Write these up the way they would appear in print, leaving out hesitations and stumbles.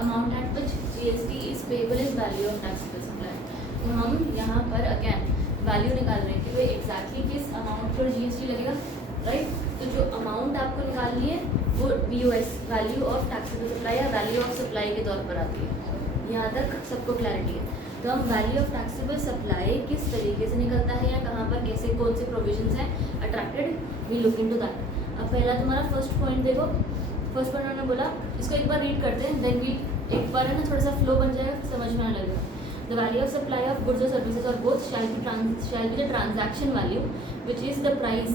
Amount at which GST is payable is value of taxable supply. तो हम यहाँ पर अगेन वैल्यू निकाल रहे हैं कि भाई एग्जैक्टली किस अमाउंट पर जीएसटी लगेगा, राइट। तो जो अमाउंट आपको निकालनी है वो VOS value of taxable supply या वैल्यू ऑफ सप्लाई के तौर पर आती है। यहाँ तक सबको क्लैरिटी है। तो हम वैल्यू ऑफ टैक्सेबल सप्लाई किस तरीके से निकलता है या कहाँ पर कैसे कौन से प्रोविजंस हैं attracted, we look into that. अब पहला तुम्हारा फर्स्ट पॉइंट देखो, फर्स्ट पॉइंट मैंने बोला, इसको एक बार रीड करते हैं, देन वी एक बार है ना थोड़ा सा फ्लो बन जाएगा, फिर समझ में आने लगेगा। The value of supply of goods और सर्विसेज और both shall be the transaction value which is the price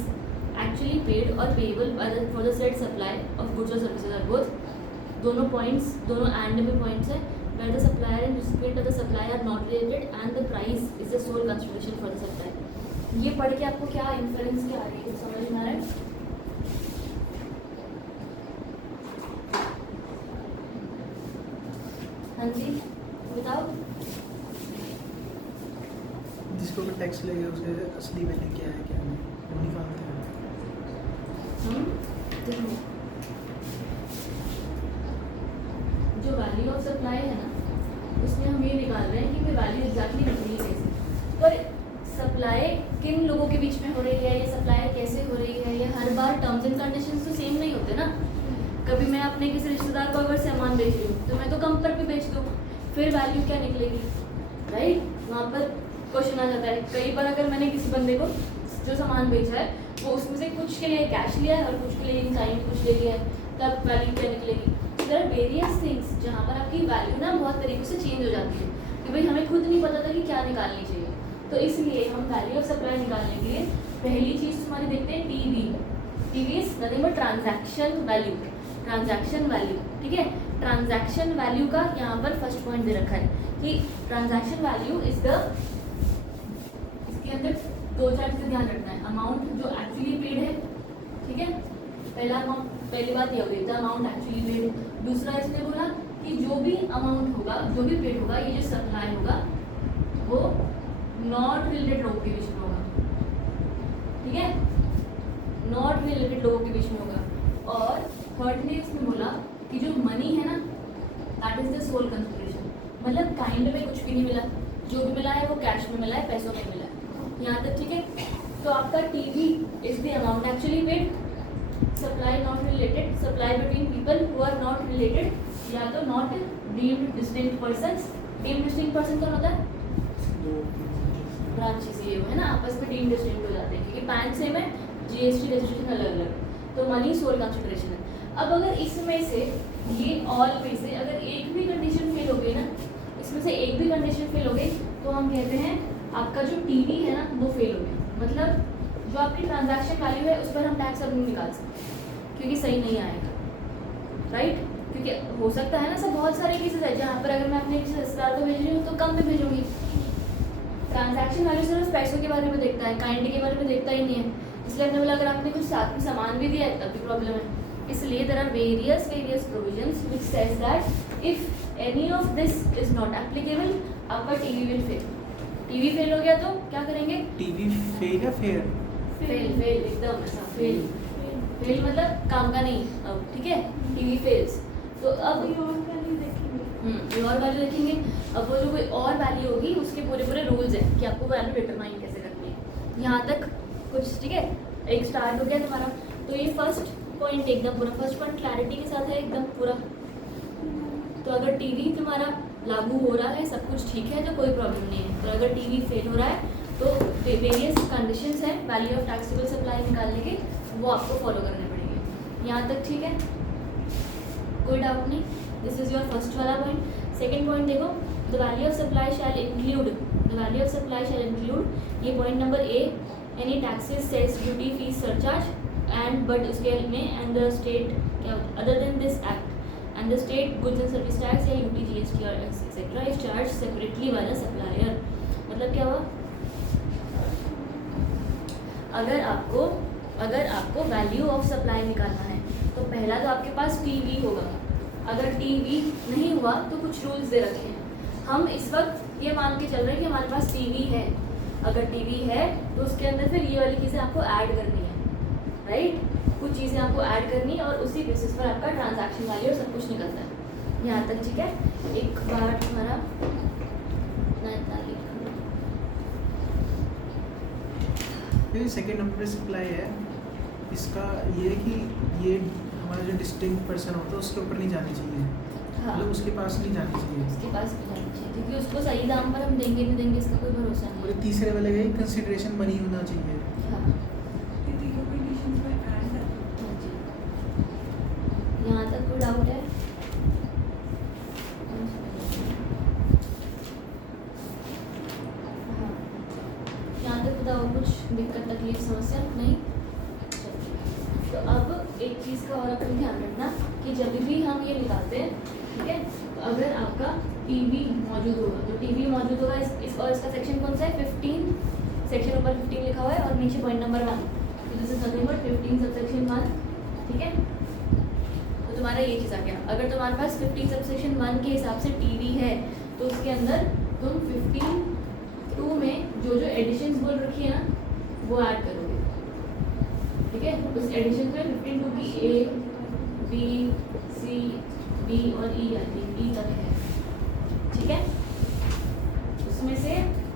actually paid और payable for the said supply of goods और सर्विसेज और बोथ। दोनों पॉइंट्स, दोनों एंड में पॉइंट्स हैं, where the supplier and recipient of the supply are not related and the price is the sole consideration for the supply। ये पढ़ के आपको क्या इन्फ्रेंस क्या आ रही है, समझ में आ रहा है? हाँ जी बताओ। जिसको भी टैक्स लेगा उसके असली वैल्यू क्या है क्या नहीं वो निकालते हैं। देखो जो वैल्यू ऑफ सप्लाई है ना उसमें हम ये निकाल रहे हैं कि वैल्यू एग्जैक्टली निकली कैसे, पर सप्लाई किन लोगों के बीच में हो रही है, ये सप्लाई कैसे हो रही है, ये हर बार टर्म्स एंड कंडीशंस तो सेम नहीं होते ना। कभी मैं अपने किसी रिश्तेदार को अगर सामान बेच रही हूँ तो मैं तो कम पर भी बेच दूँ, फिर वैल्यू क्या निकलेगी, राइट। वहाँ पर क्वेश्चन आ जाता है। कई बार अगर मैंने किसी बंदे को जो सामान बेचा है वो उसमें से कुछ के लिए कैश लिया है और कुछ के लिए इन काइंड कुछ ले लिया है, तब वैल्यू क्या निकलेगी। देयर आर वेरियस थिंग्स जहाँ पर आपकी वैल्यू ना बहुत तरीक़े से चेंज हो जाती है कि भाई हमें खुद नहीं पता था कि क्या निकालनी चाहिए। तो इसलिए हम वैल्यू ऑफ सप्लाई निकालने के लिए पहली चीज़ तुम्हारी देखते हैं TV is nothing but transaction value, transaction value, ठीक है। ट्रांजैक्शन वैल्यू का यहाँ पर फर्स्ट पॉइंट दे रखा है कि ट्रांजैक्शन वैल्यू इज द, इसके अंदर दो चार चीज़ें ध्यान रखना है। अमाउंट जो एक्चुअली पेड है, ठीक है, पहला अमाउंट, पहली बात ये हो गई द अमाउंट एक्चुअली पेड। दूसरा इसने बोला कि जो भी अमाउंट होगा, जो भी पेड होगा, ये जो सप्लाई होगा वो नॉट रिलेटेड लोगों के बीच में होगा, ठीक है, नॉट रिलेटेड लोगों के बीच में होगा। और थर्ड ने इसमें बोला कि जो मनी है ना that is the sole consideration, मतलब काइंड में कुछ भी नहीं मिला, जो भी मिला है वो कैश में मिला है, पैसों में मिला है, यहाँ तक ठीक है। तो आपका TV is the amount actually paid, supply not related, supply between people who are not related, या तो not deemed distinct persons. Deemed distinct person कौन होता है? ब्रांचेस ये है ना, आपस में डीम्ड डिस्टिंक्ट हो जाते हैं क्योंकि पैन सेम है, जीएसटी रजिस्ट्रेशन अलग अलग, तो मनी सोल कंसिडरेशन है। अब अगर इसमें से ये ऑल में से अगर एक भी कंडीशन फेल हो गई ना, इसमें से एक भी कंडीशन फेल हो गई तो हम कहते हैं आपका जो टीवी है ना वो फेल हो गया, मतलब जो आपकी ट्रांजैक्शन वैल्यू है उस पर हम टैक्स अब नहीं निकाल सकते क्योंकि सही नहीं आएगा, राइट। क्योंकि हो सकता है ना सब, बहुत सारे केसेस है जहाँ पर अगर मैं अपने किसी रिश्तेदार को भेज रही हूँ तो कम में भेजूंगी। ट्रांजैक्शन वैल्यू सिर्फ पैसों के बारे में देखता है, काइंड के बारे में देखता ही नहीं है, इसलिए हमने बोला अगर आपने कुछ साथ में सामान भी दिया है तब भी प्रॉब्लम है। इसलिए there are various provisions which says that if any of this is not applicable आपका TV will fail. TV fail हो गया तो क्या करेंगे? टीवी फेल या फेयर? फेल एकदम ऐसा फेल मतलब काम का नहीं अब, ठीक है, टीवी फेल्स। तो अब ये और वैल्यू देखेंगे। अब वो जो कोई और वैल्यू होगी उसके पूरे रूल्स हैं कि आपको वैल्यू डिटरमाइन कैसे करनी है, यहाँ तक कुछ ठीक है। एक स्टार्ट हो गया तुम्हारा, तो ये फर्स्ट पॉइंट एकदम पूरा, फर्स्ट पॉइंट क्लैरिटी के साथ है एकदम पूरा। तो अगर टीवी तुम्हारा लागू हो रहा है, सब कुछ ठीक है तो कोई प्रॉब्लम नहीं है। तो अगर टीवी फेल हो रहा है तो वेरियस कंडीशंस हैं वैल्यू ऑफ टैक्सेबल सप्लाई निकालने के, वो आपको फॉलो करने पड़ेंगे। यहाँ तक ठीक है, कोई डाउट नहीं। दिस इज योर फर्स्ट वाला पॉइंट। सेकेंड पॉइंट देखो, the value of supply shall include, the value of supply shall include, ये point number A, any taxes cess duty fees surcharge and but उसके में and the state क्या other than this act and the state goods and service tax या UT GST और etcetera is charge separately by the supplier. मतलब क्या हुआ? अगर आपको वैल्यू ऑफ सप्लाई निकालना है तो पहला तो आपके पास टीवी होगा। अगर टीवी नहीं हुआ तो कुछ रूल्स दे रखे हैं। हम इस वक्त ये मान के चल रहे हैं कि हमारे पास टीवी है। अगर टीवी है तो उसके अंदर फिर ये वाली चीज़ें आपको ऐड करनी है, राइट। कुछ चीज़ें आपको ऐड करनी है और उसी बेसिस पर आपका ट्रांजैक्शन वैल्यू और सब कुछ निकलता है। यहाँ तक ठीक है। एक बार तुम्हारा इतना लिख ये सेकंड नंबर पे सप्लाई है, इसका ये है कि ये हमारा जो डिस्टिंक्ट पर्सन होता है उसके ऊपर नहीं जानी चाहिए, हाँ मतलब उसके पास नहीं जानी चाहिए। उसके पास भी जानी चाहिए क्योंकि उसको सही दाम पर हम देंगे नहीं देंगे इसका कोई भरोसा और नहीं ये तीसरे वाले का कंसिडरेशन मनी होना चाहिए। है। हाँ हाँ जी, यहाँ तक कोई डाउट है? हाँ, यहाँ तक बताओ कुछ दिक्कत तकलीफ समस्या नहीं? तो अब एक चीज़ का और अपन ध्यान रखना कि जब भी हम ये निकालते हैं ठीक है, तो अगर आपका टीवी मौजूद होगा तो टीवी मौजूद होगा इस और इसका सेक्शन कौन सा है? 15, सेक्शन ऊपर 15 लिखा हुआ है और नीचे पॉइंट नंबर 1, तो this is nothing but 15 subsection 1 ठीक है। तो तुम्हारा ये चीज़ आ गया। अगर तुम्हारे पास 15 सबसेक्शन 1 के हिसाब से टीवी है तो उसके अंदर तुम 15(2) में जो जो एडिशंस बोल रखी है ना वो ऐड करोगे ठीक है। उस एडिशन में 15(2) की A, B, C, D और E आती है, E तक है ठीक है। उसमें से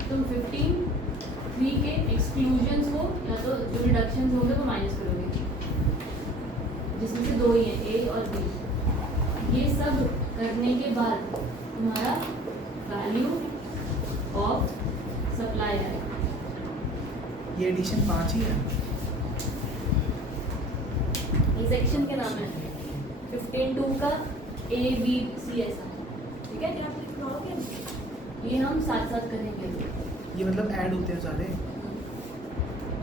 तुम 15(3) के एक्सक्लूजन्स को या तो जो रिडक्शंस होंगे वो माइनस करोगे, जिसमें से 2 ही है A और B। ये सब करने के बाद तुम्हारा वैल्यू ऑफ सप्लाई आएगा। ये एडिशन 5 ही है। ये सेक्शन के नाम है 15(2) का A, B, C ऐसा ठीक है। ये हम साथ साथ करेंगे ये मतलब ऐड होते हैं सारे।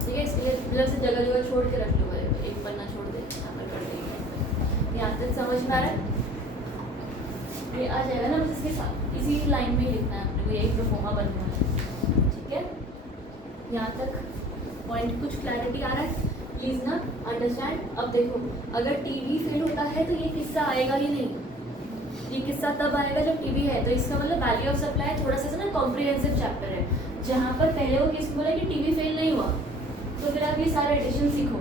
ठीक है। इसके लिए मतलब से जगह जगह छोड़ के रख लो, एक पन्ना छोड़ दे यहाँ पर कर देंगे। यहाँ तक समझ में आ रहा है? ये आ जाएगा ना, बस इसके साथ इसी लाइन में ही लिखना है अपने को, यही प्रोफोमा बनना है ठीक है। यहाँ तक पॉइंट कुछ क्लैरिटी आ रहा है? प्लीज ना अंडरस्टैंड। अब देखो अगर टीवी फेल होता है तो ये किस्सा आएगा ही नहीं, ये किस्सा तब आएगा जब टीवी है। तो इसका मतलब वैल्यू ऑफ सप्लाई थोड़ा सा ना कॉम्प्रिहेंसिव चैप्टर है, जहाँ पर पहले वो किस बोला कि टीवी फेल नहीं हुआ तो फिर आप ये सारे एडिशन सीखो,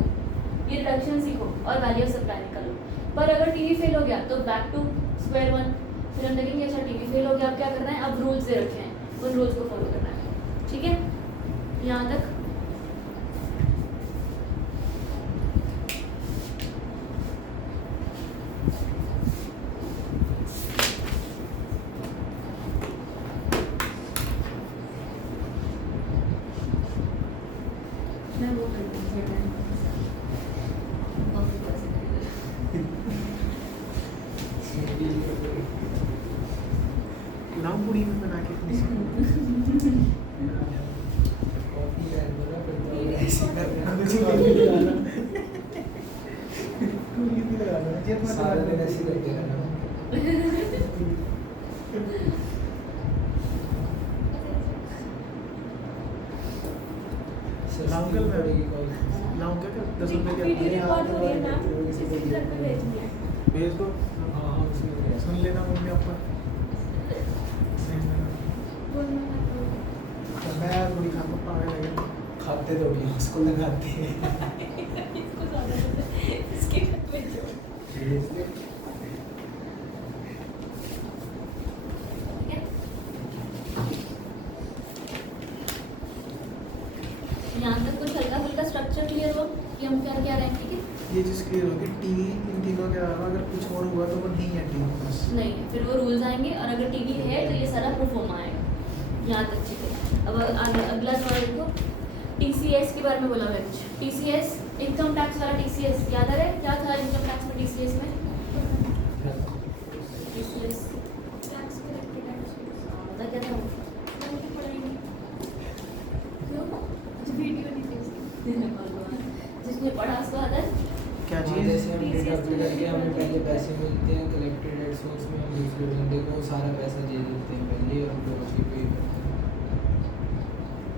ये रिडक्शन सीखो और वैल्यू ऑफ सप्लाई निकालो। पर अगर टीवी फेल हो गया तो बैक टू स्क्वायर वन, फिर हम देखेंगे अच्छा टीवी फेल हो गया अब क्या करना है, अब रूल्स दे रखे हैं उन रूल्स को फॉलो करना है ठीक है। यहाँ तक मैं वो कर दूँगी नाम पूरी में बना के ऐसे करना सारा दिन ऐसे करते हैं ना। लाउंगल में लाउंगल का 10 रुपए का वीडियो रिकॉर्ड हो रही है मैम, इसे घर पे भेजनी है। भेज दो। हाँ उसमें सुन लेना मम्मी आपका। मैं थोड़ी खाना पागल लगे। खाते तो भी उसको लगाते हैं। इसको ज़्यादा पता है, इसके घर पे जो यहाँ तक कुछ हल्का फुल्का स्ट्रक्चर क्लियर हो कि हम क्या क्या रहे हैं ठीक है। ये चीज़ क्लियर होगी, टीवी इन तीनों के अलावा अगर कुछ और हुआ तो वो नहीं है टीवी बस। नहीं है फिर वो रूल्स आएंगे और अगर टीवी है तो ये सारा प्रोफोमा आएगा। यहाँ तक ठीक है। अब अगला सवाल देखो, TCS के बारे में बोला है कुछ। TCS इनकम टैक्स वाला TCS याद आ रहा है क्या था इनकम टैक्स में TCS में? TCS टैक्स कलेक्टेड पता क्या था? पढ़ेंगे क्यों? वीडियो नहीं देखते। जिसने पढ़ा उसको आता है। क्या हाँ, चीज़? जैसे हम डेटा पे करके हमें पहले पैसे मिलते हैं कलेक्टेड एड्स उसमें हम दूसरे बंदे को सारा पैसा दे देते हैं पहले और हम लोग उसकी पे करते हैं।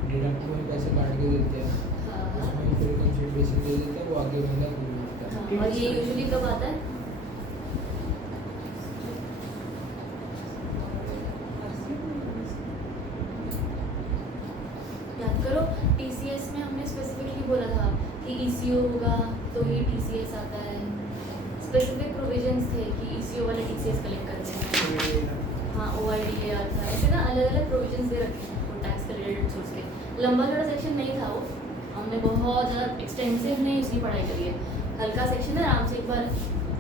डिडक्ट में पैसे काट के देते हैं, हाँ, उसमें फिर कंसिडरेशन दे देते हैं, वो आगे बंदा भूल जाता है। हाँ, और ये यूजुअली कब आता है? याद करो TCS में हमने स्पेसिफिकली बोला था कि ECO होगा तो ही TCS आता है। स्पेसिफिक प्रोविजंस थे कि ईसीओ वाले टीसीएस कलेक्ट करते हैं, हाँ OID आता है, ऐसे ना अलग अलग प्रोविजंस दे रखे हैं वो टैक्स के रिलेटेड सोर्स के। लंबा चौड़ा सेक्शन नहीं था वो, हमने बहुत ज़्यादा एक्सटेंसिव नहीं उसकी पढ़ाई करी है, हल्का सेक्शन है, आराम से एक बार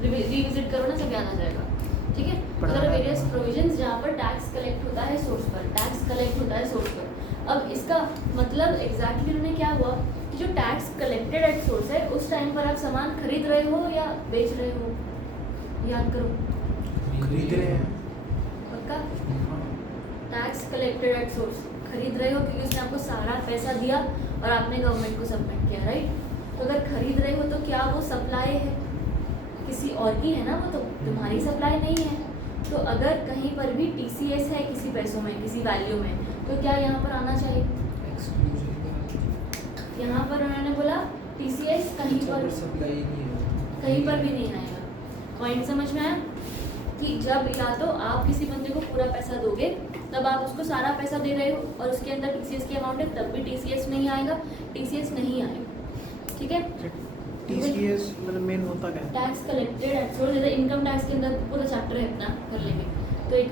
रिविजिट करो ना, सब याद आ जाएगा, ठीक है। तो there are various provisions जहाँ पर टैक्स कलेक्ट होता है सोर्स पर, टैक्स कलेक्ट होता है सोर्स पर। अब इसका मतलब एग्जैक्टली उन्हें क्या हुआ कि जो टैक्स कलेक्टेड एट सोर्स है उस टाइम पर आप सामान खरीद रहे हो या बेच रहे हो, याद करो, खरीद रहे हैं। पक्का? हाँ। टैक्स कलेक्टेड एट सोर्स खरीद रहे हो क्योंकि उसने आपको सारा पैसा दिया और आपने गवर्नमेंट को सबमिट किया, राइट। तो अगर खरीद रहे हो तो क्या वो सप्लाई है, किसी और की है ना, वो तो तुम्हारी सप्लाई नहीं है। तो अगर कहीं पर भी टीसीएस है किसी पैसों में, किसी वैल्यू में, तो क्या यहाँ पर आना चाहिए? यहाँ पर उन्होंने बोला टीसीएस कहीं पर सप्लाई नहीं है, कहीं पर भी नहीं आएगा। पॉइंट समझ में आया कि जब या तो आप किसी बंदे को पूरा पैसा दोगे तब आप उसको सारा पैसा दे रहे हो और उसके अंदर टीसीएस की अमाउंट है, तब भी टीसीएस नहीं आएगा, टीसीएस नहीं आएगा, ठीक है। टीसीएस मतलब मेन होता क्या है? टैक्स कलेक्टेड एट सोर्स, जैसे इनकम टैक्स के अंदर पूरा चैप्टर है अपना, कर लेंगे। तो एक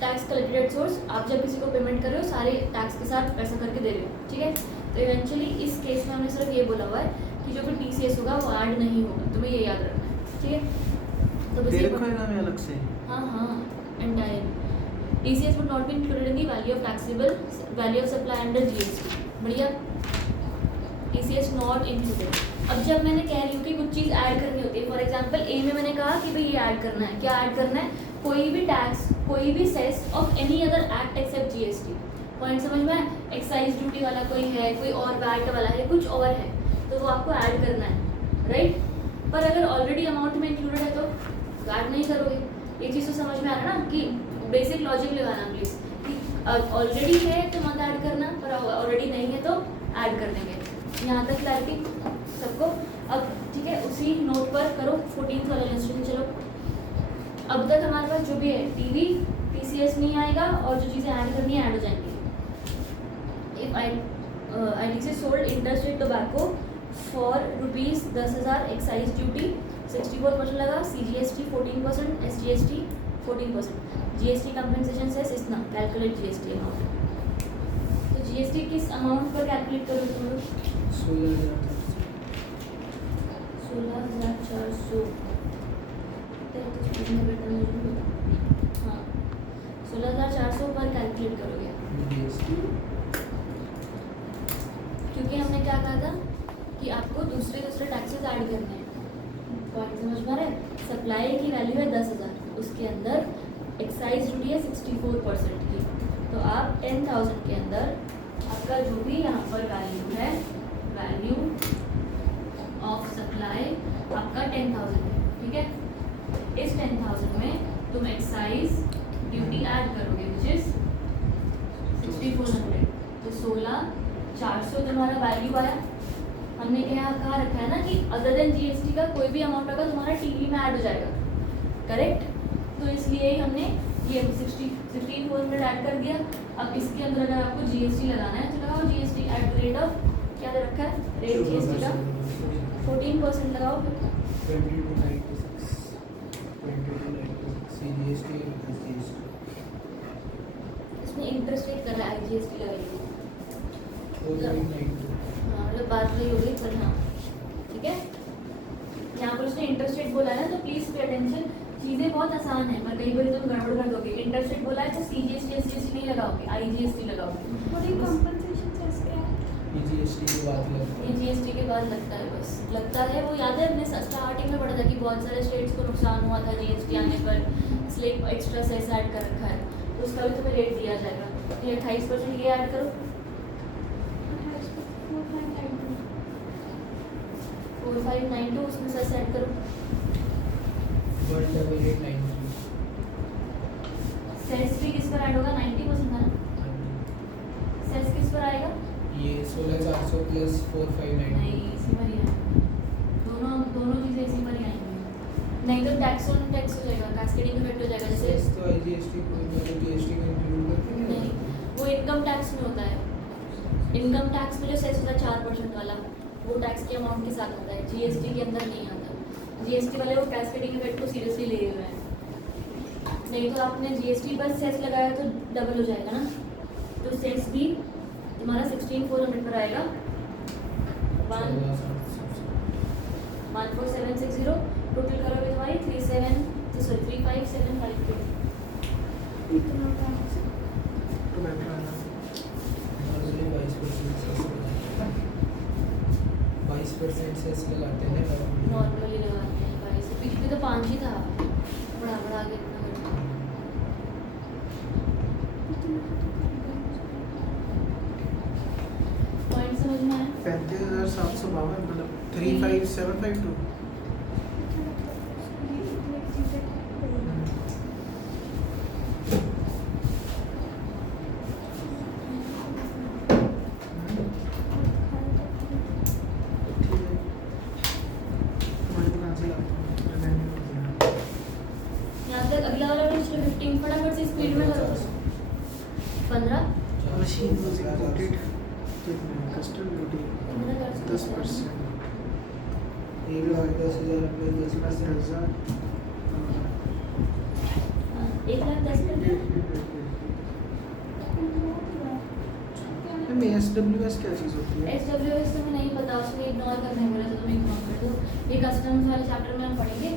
टैक्स कलेक्टेड एट सोर्स, आप जब किसी को पेमेंट कर रहे हो सारे टैक्स के साथ पैसा करके दे रहे हो, ठीक है। तो इवेंचुअली इस केस में हमने सिर्फ ये बोला हुआ है कि जो भी टीसीएस होगा वो ऐड नहीं होगा, तुम्हें ये याद रखना है, ठीक है। तो बस दे ये रखा है ना अलग से। हाँ हाँ, entire TCS would not be included in the value of taxable value of supply under GST, बढ़िया। TCS not included। अब जब मैंने कह रही हूँ कि कुछ चीज़ ऐड करनी होती है, फॉर एग्जांपल ए में मैंने कहा कि भाई ये ऐड करना है, क्या ऐड करना है? कोई भी टैक्स, कोई भी cess of any other act except GST। Point समझ में आया? एक्साइज ड्यूटी वाला कोई है, कोई और वैट वाला है, कुछ और है, तो वो आपको ऐड करना है, राइट। पर अगर ऑलरेडी अमाउंट में इंक्लूडेड है तो ऐड नहीं करोगे। ये चीज़ तो समझ में आ रहा है ना कि बेसिक लॉजिक लगाना प्लीज, कि ऑलरेडी है तो मत ऐड करना, पर ऑलरेडी नहीं है तो ऐड कर देंगे। यहाँ तक क्लैरिटी सबको? अब ठीक है, उसी नोट पर करो 14th वाला इलस्ट्रेशन। चलो, अब तक हमारे पास जो भी है टीवी टीसीएस नहीं आएगा और जो चीज़ें ऐड करनी है ऐड हो जाएंगी। If ITC sold interstate tobacco for ₹10,000 excise duty 64% लगा, CGST 14%, SGST 14%, GST compensation cess इतना, कैलकुलेट GST अमाउंट। तो GST किस अमाउंट पर कैलकुलेट करोगे तुम लोग? 16,400। हाँ, 16,400 पर कैलकुलेट करोगे, क्योंकि हमने क्या कहा था कि आपको दूसरे टैक्सेस ऐड करने हैं। पॉइंट समझ पा रहे हैं? सप्लाई की वैल्यू है 10,000, उसके अंदर एक्साइज ड्यूटी है 64% की, तो आप 10,000 के अंदर आपका जो भी यहाँ पर वैल्यू है, वैल्यू ऑफ सप्लाई आपका 10,000 है, ठीक है। इस 10,000 में तुम एक्साइज ड्यूटी ऐड करोगे विच इज 6400, तो 16,400 तुम्हारा वैल्यू आया। हमने क्या कहा रखा है ना कि अदर देन GST का कोई भी अमाउंट होगा तुम्हारा टीवी में ऐड हो जाएगा, करेक्ट। तो इसलिए हमने ये 16,400 ऐड कर दिया। अब इसके अंदर अगर आपको GST लगाना है तो लगाओ GST at the rate of, क्या दे रखा है रेट GST का 14% लगाओ फिर। 2296 इसमें इंटरेस्ट रेट कर रहा है GST लगाइए, हाँ मतलब बात वही होगी, पर हाँ ठीक है। यहाँ पर उसने इंटरेस्ट रेट बोला है ना, तो प्लीज पे अटेंशन, चीज़ें बहुत आसान है पर कहीं पर तुम गड़बड़ कर दोगे। इंटरेस्ट रेट बोला है तो CGST SGST नहीं लगाओगे, IGST लगाओगे। बड़ी कंपनसेशन सेस क्या है? GST के बाद लगता ये है। GST के बाद लगता है, बस लगता है। वो याद है अपने स्टार्टिंग में पढ़ा था कि बहुत सारे स्टेट्स को नुकसान हुआ था GST आने पर, इसलिए एक्स्ट्रा सेस ऐड कर रखा है, तो उसका भी तुम्हें रेट दिया जाएगा। ये 28% ये ऐड करो, 4592 उसमें सेस ऐड करो। 18893 सेस भी किस पर ऐड होगा? 90% था ना, सेस किस पर आएगा? ये 16,400 प्लस नहीं 4,590 इसी पर ही आएगा, दोनों चीज़ें इसी पर ही आएंगी, नहीं तो टैक्स ऑन टैक्स हो जाएगा, कैस्केडिंग इफेक्ट हो जाएगा। जैसे तो IGST को मतलब GST को इंक्लूड करते हैं नहीं, वो इनकम टैक्स में होता है। इनकम टैक्स में जो सेस होता है 4% वाला, वो टैक्स के अमाउंट के साथ होता है, GST के अंदर नहीं आता। जीएसटी वाले वो कैस्केडिंग इफेक्ट को सीरियसली ले रहे हैं, नहीं तो आपने जीएसटी पर सेस लगाया तो डबल हो जाएगा ना। तो सेस भी तुम्हारा 16,400 पर आएगा 14760, टोटल करोगे तुम्हारी 35,752। तो मैं बताना 22% सेस लगाते हैं नॉर्मली लगाते हैं 22, बीच में तो 5 ही था, बढ़ा बढ़ा के इतना करते हैं। पॉइंट समझ में आया? 35,752 मतलब 35,752। यहाँ तक अगला वाला भी 15 फटाफट से स्पीड में करो। 15 machine was imported custom duty 10%। ये भी 10,000 रुपये 10,000 1,10,000 में SWS क्या चीज़ होती है? SWS तो मैं नहीं पता, उसमें इग्नोर करने बोला तो तुम इग्नोर कर दो। ये कस्टम्स वाले चैप्टर में हम पढ़ेंगे।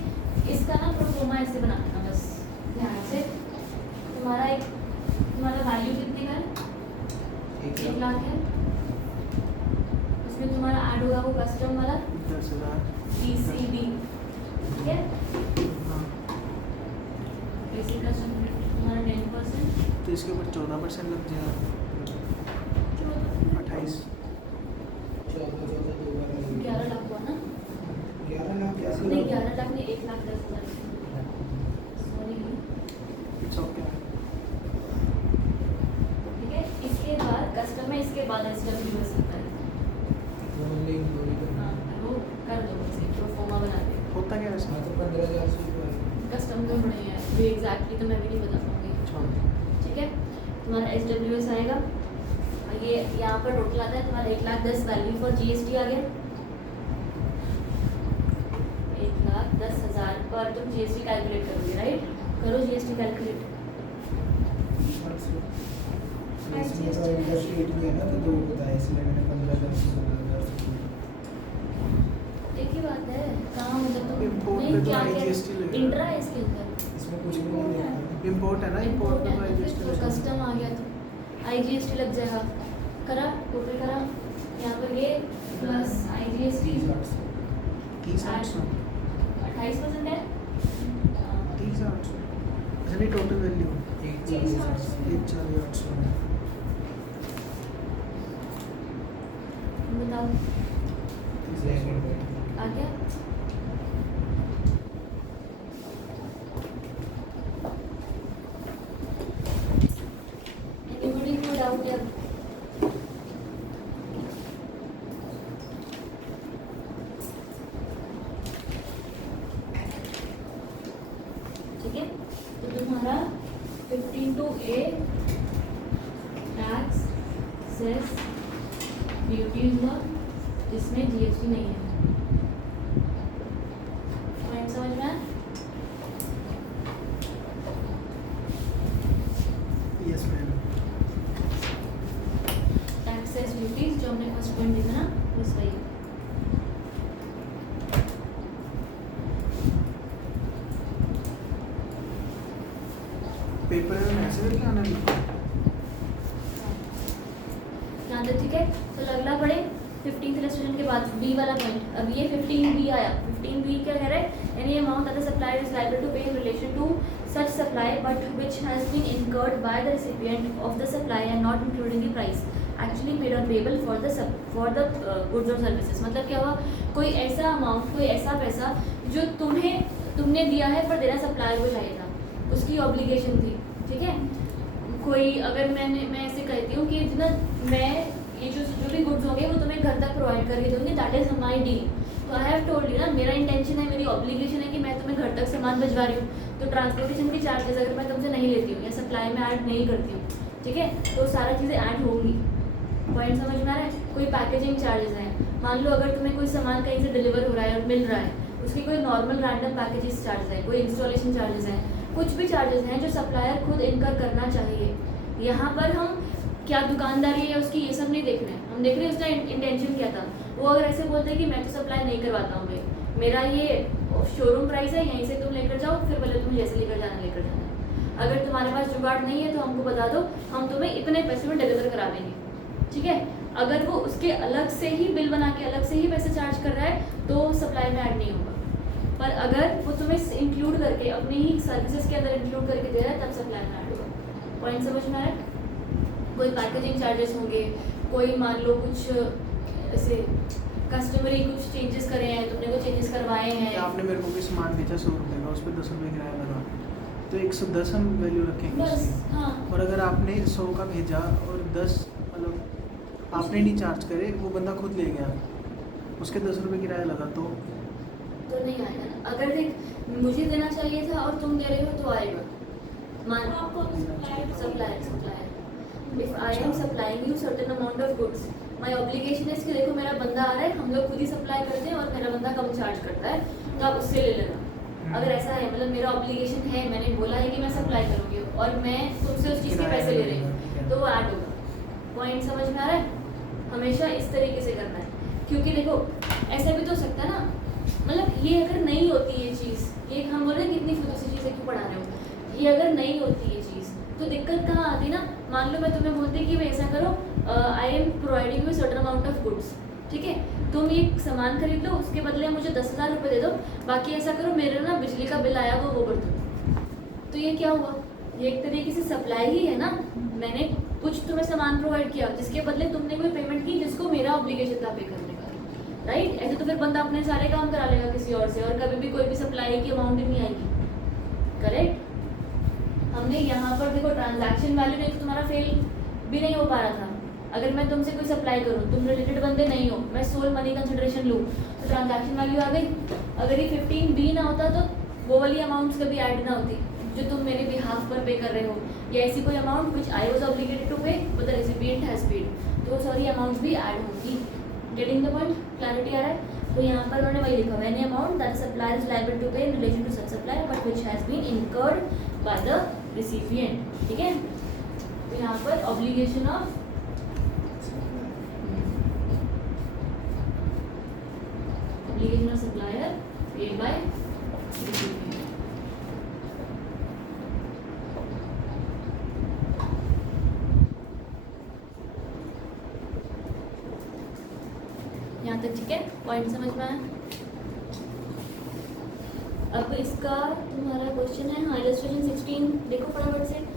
इसका ना प्रोफोमा ऐसे बनाना बस ध्यान से। तुम्हारा वैल्यू कितने का है? 1 लाख है। उसमें तुम्हारा ऐड होगा वो कस्टम वाला 10,000। PCB, ठीक है? हाँ, बेसिक कस्टम तुम्हारा 10%। तो इसके ऊपर 14% लग जाएगा 28। 11 लाख हुआ ना? 11 लाख कैसे नहीं 11 लाख नहीं, 1,10,000। Sorry, it's okay. ठीक है। इसके बाद कस्टम है, इसके बाद SWS होता है। हाँ, वो कर दो उसे, प्रोफोमा बना दे। होता क्या है इसमें? तो 15,000 से ऊपर कस्टम तो बड़े हैं, ये एग्जैक्टली तो मैं भी नहीं बता पाऊंगी। ठीक है, तुम्हारा SWS आएगा और ये यहाँ पर टोटल आता है तुम्हारा 1,10,000 वैल्यू फॉर GST आ गया। 1,10,000 पर तुम GST कैलकुलेट करोगे, राइट? करो GST कैलकुलेट। इसमें तो इंटरेस्ट रेट भी है ना, तो 2 बताया, इसलिए मैंने 15,000 से 16,000 से एक ही बात है, कहाँ मतलब तुम Import नहीं पे तो क्या IGST लगेगा। इंट्रा है इसके अंदर, इसमें कुछ भी नहीं देखा। इम्पोर्ट है ना, इम्पोर्ट इम्पोर्ट में है तो IGST तो लगेगा। कस्टम आ गया तो IGST लग जाएगा। करा टोटल करा यहाँ पर ये प्लस IGST 30,800 28% है। 30,800 अच्छा नहीं, टोटल वैल्यू 1,40,800 बताओ आ गया? Anybody को डाउट या ठीक है, तो तुम्हारा 15(a) टैक्स सेस ड्यूटी हुआ जिसमें GST नहीं है। पॉइंट समझ में आया? Yes ma'am. Tax cess duties जो हमने फर्स्ट पॉइंट देखा ना, बस वही। पेपर में ऐसे करके आना लिखा यहाँ तक ठीक है। तो अगला पढ़े 15th इलस्ट्रेशन के बाद बी वाला पॉइंट। अब ये 15B आया। 15B क्या कह रहा है? Any amount that the supplier is liable to pay in relation to such supply but which has been incurred by the recipient of the supply and not including the price actually paid और payable for the goods और services. मतलब क्या हुआ? कोई ऐसा amount, कोई ऐसा पैसा जो तुमने दिया है पर देना सप्लायर को चाहिए था, उसकी ऑब्लिगेशन थी। ठीक है, कोई अगर मैं ऐसे कहती हूँ कि जितना मैं ये जो भी गुड्स होंगे वो तुम्हें घर तक प्रोवाइड करके दूँगी, दैट इज माई डील। तो आई हैव टोल्ड यू ना, मेरा इंटेंशन है, मेरी ऑब्लिगेशन है कि मैं तुम्हें घर तक सामान भिजवा रही हूँ। तो ट्रांसपोर्टेशन की चार्जेस अगर मैं तुमसे नहीं लेती हूँ या सप्लाई में ऐड नहीं करती हूँ, ठीक है, तो सारा चीज़ें ऐड होंगी। पॉइंट समझ में आ रहा है? कोई पैकेजिंग चार्जेस हैं, मान लो अगर तुम्हें कोई सामान कहीं से डिलीवर हो रहा है और मिल रहा है, उसकी कोई नॉर्मल रैंडम पैकेजेस चार्जेस है, कोई इंस्टॉलेशन चार्जेस हैं, कुछ भी चार्जेस हैं जो सप्लायर खुद इनकर करना चाहिए। यहाँ पर हम क्या दुकानदारी है उसकी ये सब नहीं देख रहे हैं, हम देख रहे हैं उसका इंटेंशन क्या था। वो अगर ऐसे बोलते हैं कि मैं तो सप्लाई नहीं करवाता हूँ भाई, मेरा ये शोरूम प्राइस है, यहीं से तुम लेकर जाओ, फिर भले तुम जैसे लेकर जाना है। अगर तुम्हारे पास जुगाड़ नहीं है तो हमको बता दो, हम तुम्हें इतने पैसे में डिलीवर करा देंगे, ठीक है। अगर वो उसके अलग से ही बिल बना के अलग से ही पैसे चार्ज कर रहा है तो सप्लाई में ऐड नहीं होगा, पर अगर वो तुम्हें इंक्लूड करके अपनी ही सर्विसेज के अंदर इंक्लूड करके दे रहा है तब सप्लाई में ऐड होगा। पॉइंट समझ में आ रहा है? कोई पैकेजिंग चार्जेस होंगे, कोई मान लो कुछ ऐसे कस्टमरी कुछ चेंजेस करे हैं, तुमने कुछ चेंजेस करवाए कि हैं, आपने मेरे को कोई सामान बेचा 100 रुपये का, उस पर 10 रुपये किराया लगा, तो 110 हम वैल्यू रखेंगे बस। उसकी। हाँ, और अगर आपने 100 का भेजा और 10 मतलब आपने नहीं चार्ज करे, वो बंदा खुद ले गया, उसके 10 रुपये किराया लगा, तो तो नहीं आएगा ना। अगर देख मुझे देना चाहिए था और तुम दे रहे हो तो आएगा। मान आपको supplier if I am supplying you certain amount of goods, my obligation है कि देखो मेरा बंदा आ रहा है, हम लोग खुद ही सप्लाई करते हैं और मेरा बंदा कम चार्ज करता है, तो आप उससे ले लेना। अगर ऐसा है मतलब मेरा ऑब्लिगेशन है, मैंने बोला है कि मैं सप्लाई करूँगी और मैं तुमसे उस चीज़ के पैसे ले रही हूँ, तो वो ऐड होगा। पॉइंट समझ में आ रहा है? हमेशा इस तरीके से करना है, क्योंकि देखो ऐसा भी तो हो सकता है ना, मतलब ये अगर नहीं होती ये चीज़, ये हम बोल रहे हैं कितनी फुदूसी चीज़ें क्यों पढ़ा रहे हो, ये अगर नहीं होती ये चीज़ तो दिक्कत कहाँ आती ना। मान लो मैं तुम्हें बोलती कि भाई ऐसा करो, I am providing you certain amount of goods, ठीक है, तुम ये सामान खरीद लो, उसके बदले मुझे 10,000 रुपये दे दो, बाकी ऐसा करो मेरा ना बिजली का बिल आया वो भर दो, तो ये क्या हुआ? ये एक तरीके से सप्लाई ही है ना। मैंने कुछ तुम्हें सामान प्रोवाइड किया जिसके बदले तुमने कोई पेमेंट की जिसको मेरा ऑब्लिगेशन था पे करने का, राइट। ऐसे तो फिर बंदा अपने सारे काम करा लेगा किसी और से, और कभी भी कोई भी सप्लाई की अमाउंट ही नहीं आएगी, करेक्ट। हमने यहाँ पर देखो ट्रांजैक्शन वैल्यू नहीं तो तुम्हारा फेल भी नहीं हो पा रहा था। अगर मैं तुमसे कोई सप्लाई करूँ, तुम रिलेटेड बंदे नहीं हो, मैं सोल मनी कंसिडरेशन लूँ, तो ट्रांजैक्शन वैल्यू आ गई। अगर ये 15 भी ना होता तो वो वाली अमाउंट्स कभी ऐड ना होती जो तुम मेरे बिहाफ पर पे कर रहे हो, या ऐसी कोई amount which I was obligated to pay but the recipient has paid, तो सॉरी अमाउंट्स भी ऐड होगी। Getting the point? क्लैरिटी आ रहा है? तो यहाँ पर उन्होंने वही लिखा हुआ, any amount that supplier is liable to pay in relation to such supplier but which has been incurred by the recipient, ठीक है। तो यहाँ पर obligation of supplier paid by recipient. यहाँ तक ठीक है? पॉइंट समझ में आया? अब इसका तुम्हारा क्वेश्चन है, हाँ इलस्ट्रेशन 16 देखो फटाफट से।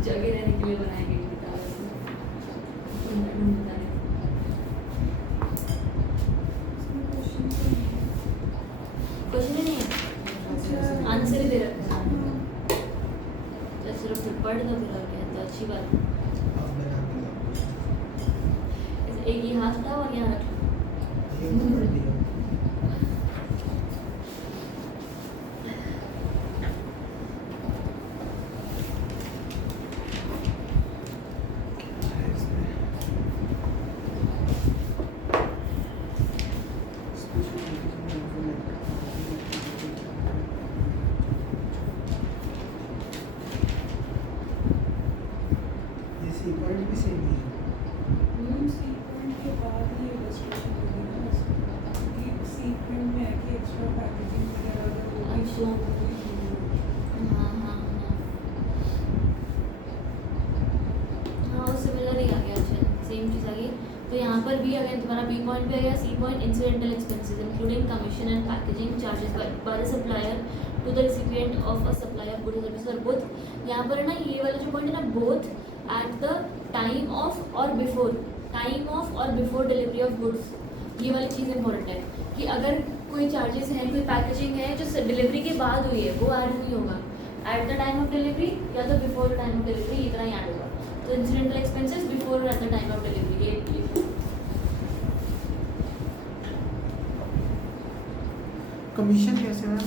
जगह रहने के लिए बनाए गए किताब क्वेश्चन ही नहीं है, आंसर ही दे रखा है, तो सिर्फ फिर पढ़ दो फिर और क्या, तो अच्छी बात है। ऐसे एक ये हाथ उठाओ और यहाँ रख लो। पॉइंट भी सेम ही है। सीक्वेंट के बाद ही इलस्ट्रेशन होगी ना उसमें, कि सीक्वेंट में है कि एक्स्ट्रा पैकेजिंग वगैरह अगर होगी तो हाँ हाँ हाँ हाँ, वो सिमिलर ही आ गया, अच्छा सेम चीज़ आ गई। तो यहाँ पर भी अगेन तुम्हारा बी पॉइंट भी आ गया। C point incidental expenses including commission and packaging charges by the supplier to the recipient of a supply of goods service, और बोथ यहाँ पर है ना, ये वाला जो पॉइंट है ना, both at the time of और बिफोर, टाइम ऑफ और बिफोर डिलीवरी ऑफ गुड्स, ये वाली चीज़ इंपॉर्टेंट है कि अगर कोई चार्जेस हैं, कोई पैकेजिंग है जो डिलीवरी के बाद हुई है, वो ऐड नहीं होगा eight the time of delivery या तो before the time of delivery, इतना ही ऐड होगा। तो इंसिडेंटल एक्सपेंसेस बिफोर और eight the time of delivery, ये कमीशन कैसे है?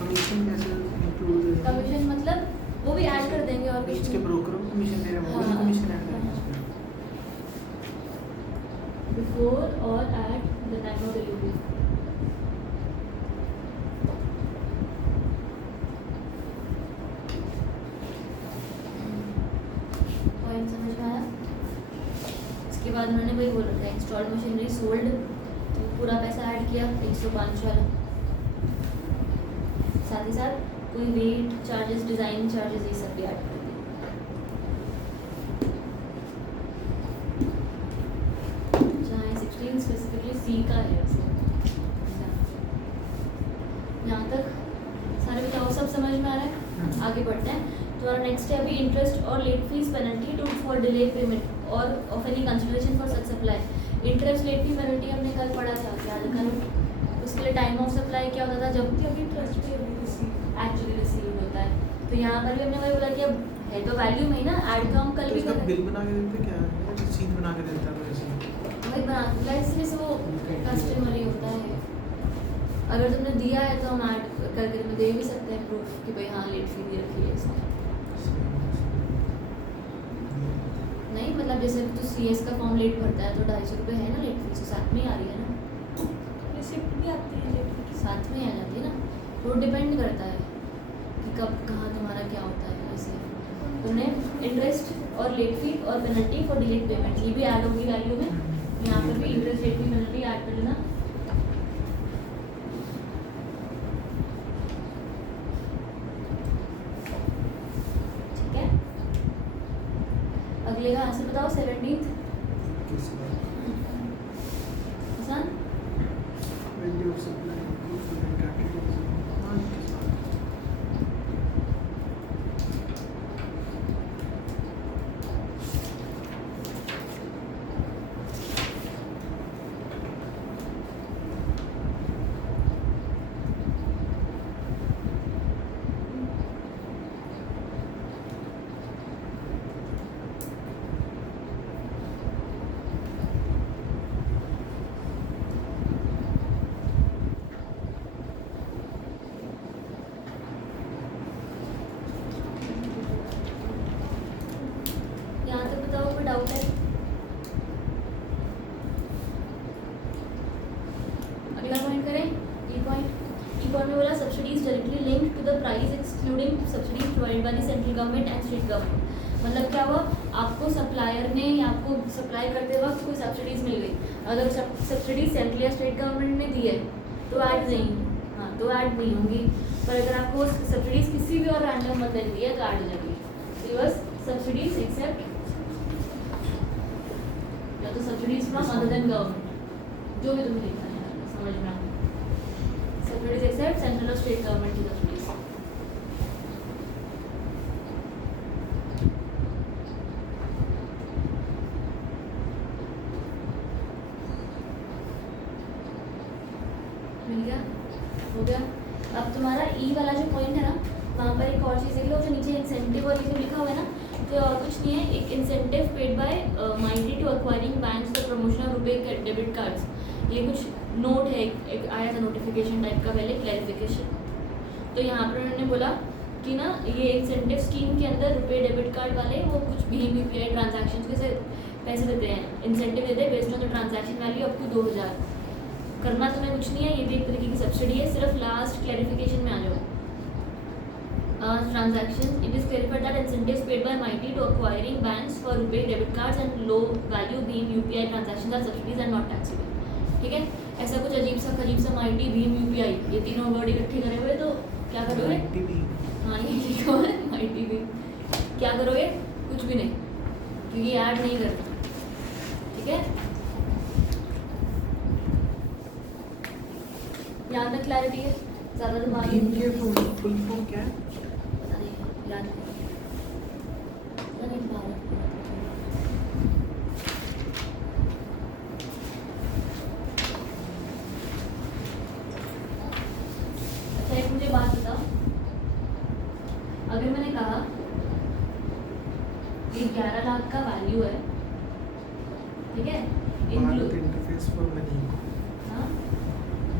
कमीशन कैसे इंक्लूड करेंगे? कमीशन मतलब वो भी ऐड कर देंगे और बीच कुछ के नहीं। ब्रोकर को कमीशन दे रहे हैं, वो भी हाँ, कमीशन ऐड हाँ। करेंगे Before or at the time of delivery. Point समझ में आया? इसके बाद उन्होंने वही बोल रखा है इंस्टॉल्ड मशीनरी सोल्ड, तो पूरा पैसा ऐड किया 105 वाला। साथ ही साथ कोई वेट चार्जेस, डिज़ाइन चार्जेस, ये सब भी ऐड कर दिए। जहाँ 16 स्पेसिफिकली सी का है वैसे। यहाँ तक सारे बताओ, सब समझ में आ रहा है? आगे बढ़ते हैं। तो our next है अभी इंटरेस्ट और late fees penalty too for delay payment और of any consideration for such supply. Interest late fee penalty हमने कल पढ़ा था, याद करो। उसके लिए टाइम ऑफ सप्लाई क्या होता था, जब जब इंटरेस्ट पे अभी रिसीव एक्चुअली रिसीव होता है। तो यहाँ पर भी हमने वही बोला कि अब है तो वैल्यू में ही ना, ऐड तो हम कल तो भी इसका करेंगे। बिल बना के देते क्या है, रसीद बना के देता है वैसे? वही बना इसलिए से वो कस्टमर ही होता है। अगर तुमने दिया है तो हम ऐड करके तुम्हें दे भी सकते हैं प्रूफ कि भाई हाँ लेट फी दी रखी है इसमें। नहीं मतलब जैसे तो CS का फॉर्म लेट भरता है तो 250 रुपये है ना लेट फीस, साथ में ही आ रही है ना, रिसिप्ट भी आती है लेट की। साथ में ही आ जाती है ना। तो डिपेंड करता है कि कब कहाँ तुम्हारा क्या होता है। ऐसे तुमने इंटरेस्ट और लेट फी और पेनल्टी फॉर डिलेड पेमेंट ये भी ऐड होगी वैल्यू में। यहाँ पर भी interest late fee penalty add कर लेना। ठीक है, अगले का आंसर बताओ। 17th आसान। वैल्यू ऑफ सप्लाई यहाँ तक बताओ, कोई डाउट है? अगला पॉइंट करें। ई पॉइंट में बोला subsidies directly linked to the price excluding subsidies provided by the central government and state government. मतलब क्या हुआ, आपको सप्लायर ने या आपको सप्लाई करते वक्त कोई सब्सिडीज मिल गई, अगर सब्सिडीज सेंट्रल या स्टेट गवर्नमेंट ने दी है तो ऐड नहीं, हाँ तो ऐड नहीं होंगी। पर अगर आपको सब्सिडीज किसी भी और रैंडम बंदे ने दी है तो ऐड हो जाएगी। तो बस सब्सिडीज एक्सेप्ट या तो subsidies from other than government, जो भी तुम्हें लिखना है समझ में आए। सब्सिडीज एक्सेप्ट सेंट्रल और स्टेट गवर्नमेंट की सब्सिडीज। मिल गया, हो गया। अब तुम्हारा ई वाला जो पॉइंट है ना, वहाँ पर एक और चीज़ है, जो नीचे इंसेंटिव और ये जो लिखा हुआ है ना, तो और कुछ नहीं है, एक incentive paid by MeitY to acquiring banks for promotion of RuPay debit cards. ये कुछ नोट है, एक आया था नोटिफिकेशन टाइप का पहले, क्लैरिफिकेशन। तो यहाँ पर उन्होंने बोला कि ना ये इंसेंटिव स्कीम के अंदर रुपे डेबिट कार्ड वाले वो कुछ भीम UPI ट्रांजैक्शन के से पैसे देते हैं, इंसेंटिव देते हैं based on the transaction value up to 2000। करना तुम्हें कुछ नहीं है, ये भी एक तरीके की सब्सिडी है, सिर्फ लास्ट क्लैरिफिकेशन में आ जाओ। Transactions, it is clarified that incentives paid by MIT to acquiring banks for rupee debit cards and low value BHIM UPI transactions are subsidies and not taxable। ठीक है, ऐसा कुछ अजीब सा MIT BHIM UPI ये तीनों वर्ड इकट्ठे करे हुए तो क्या करोगे? हाँ ये लिखा हुआ है MIT BHIM, क्या करोगे? कुछ भी नहीं, क्योंकि ऐड नहीं करना। ठीक है, यहाँ तक क्लैरिटी है? ज़्यादा तो बात इनके फुल फॉर्म क्या है? पता नहीं, याद नहीं, पता नहीं भारत। अच्छा एक मुझे बात बताओ, अगर मैंने कहा कि 11 लाख का वैल्यू है, ठीक है, भारत इंटरफेस फॉर मनी, हाँ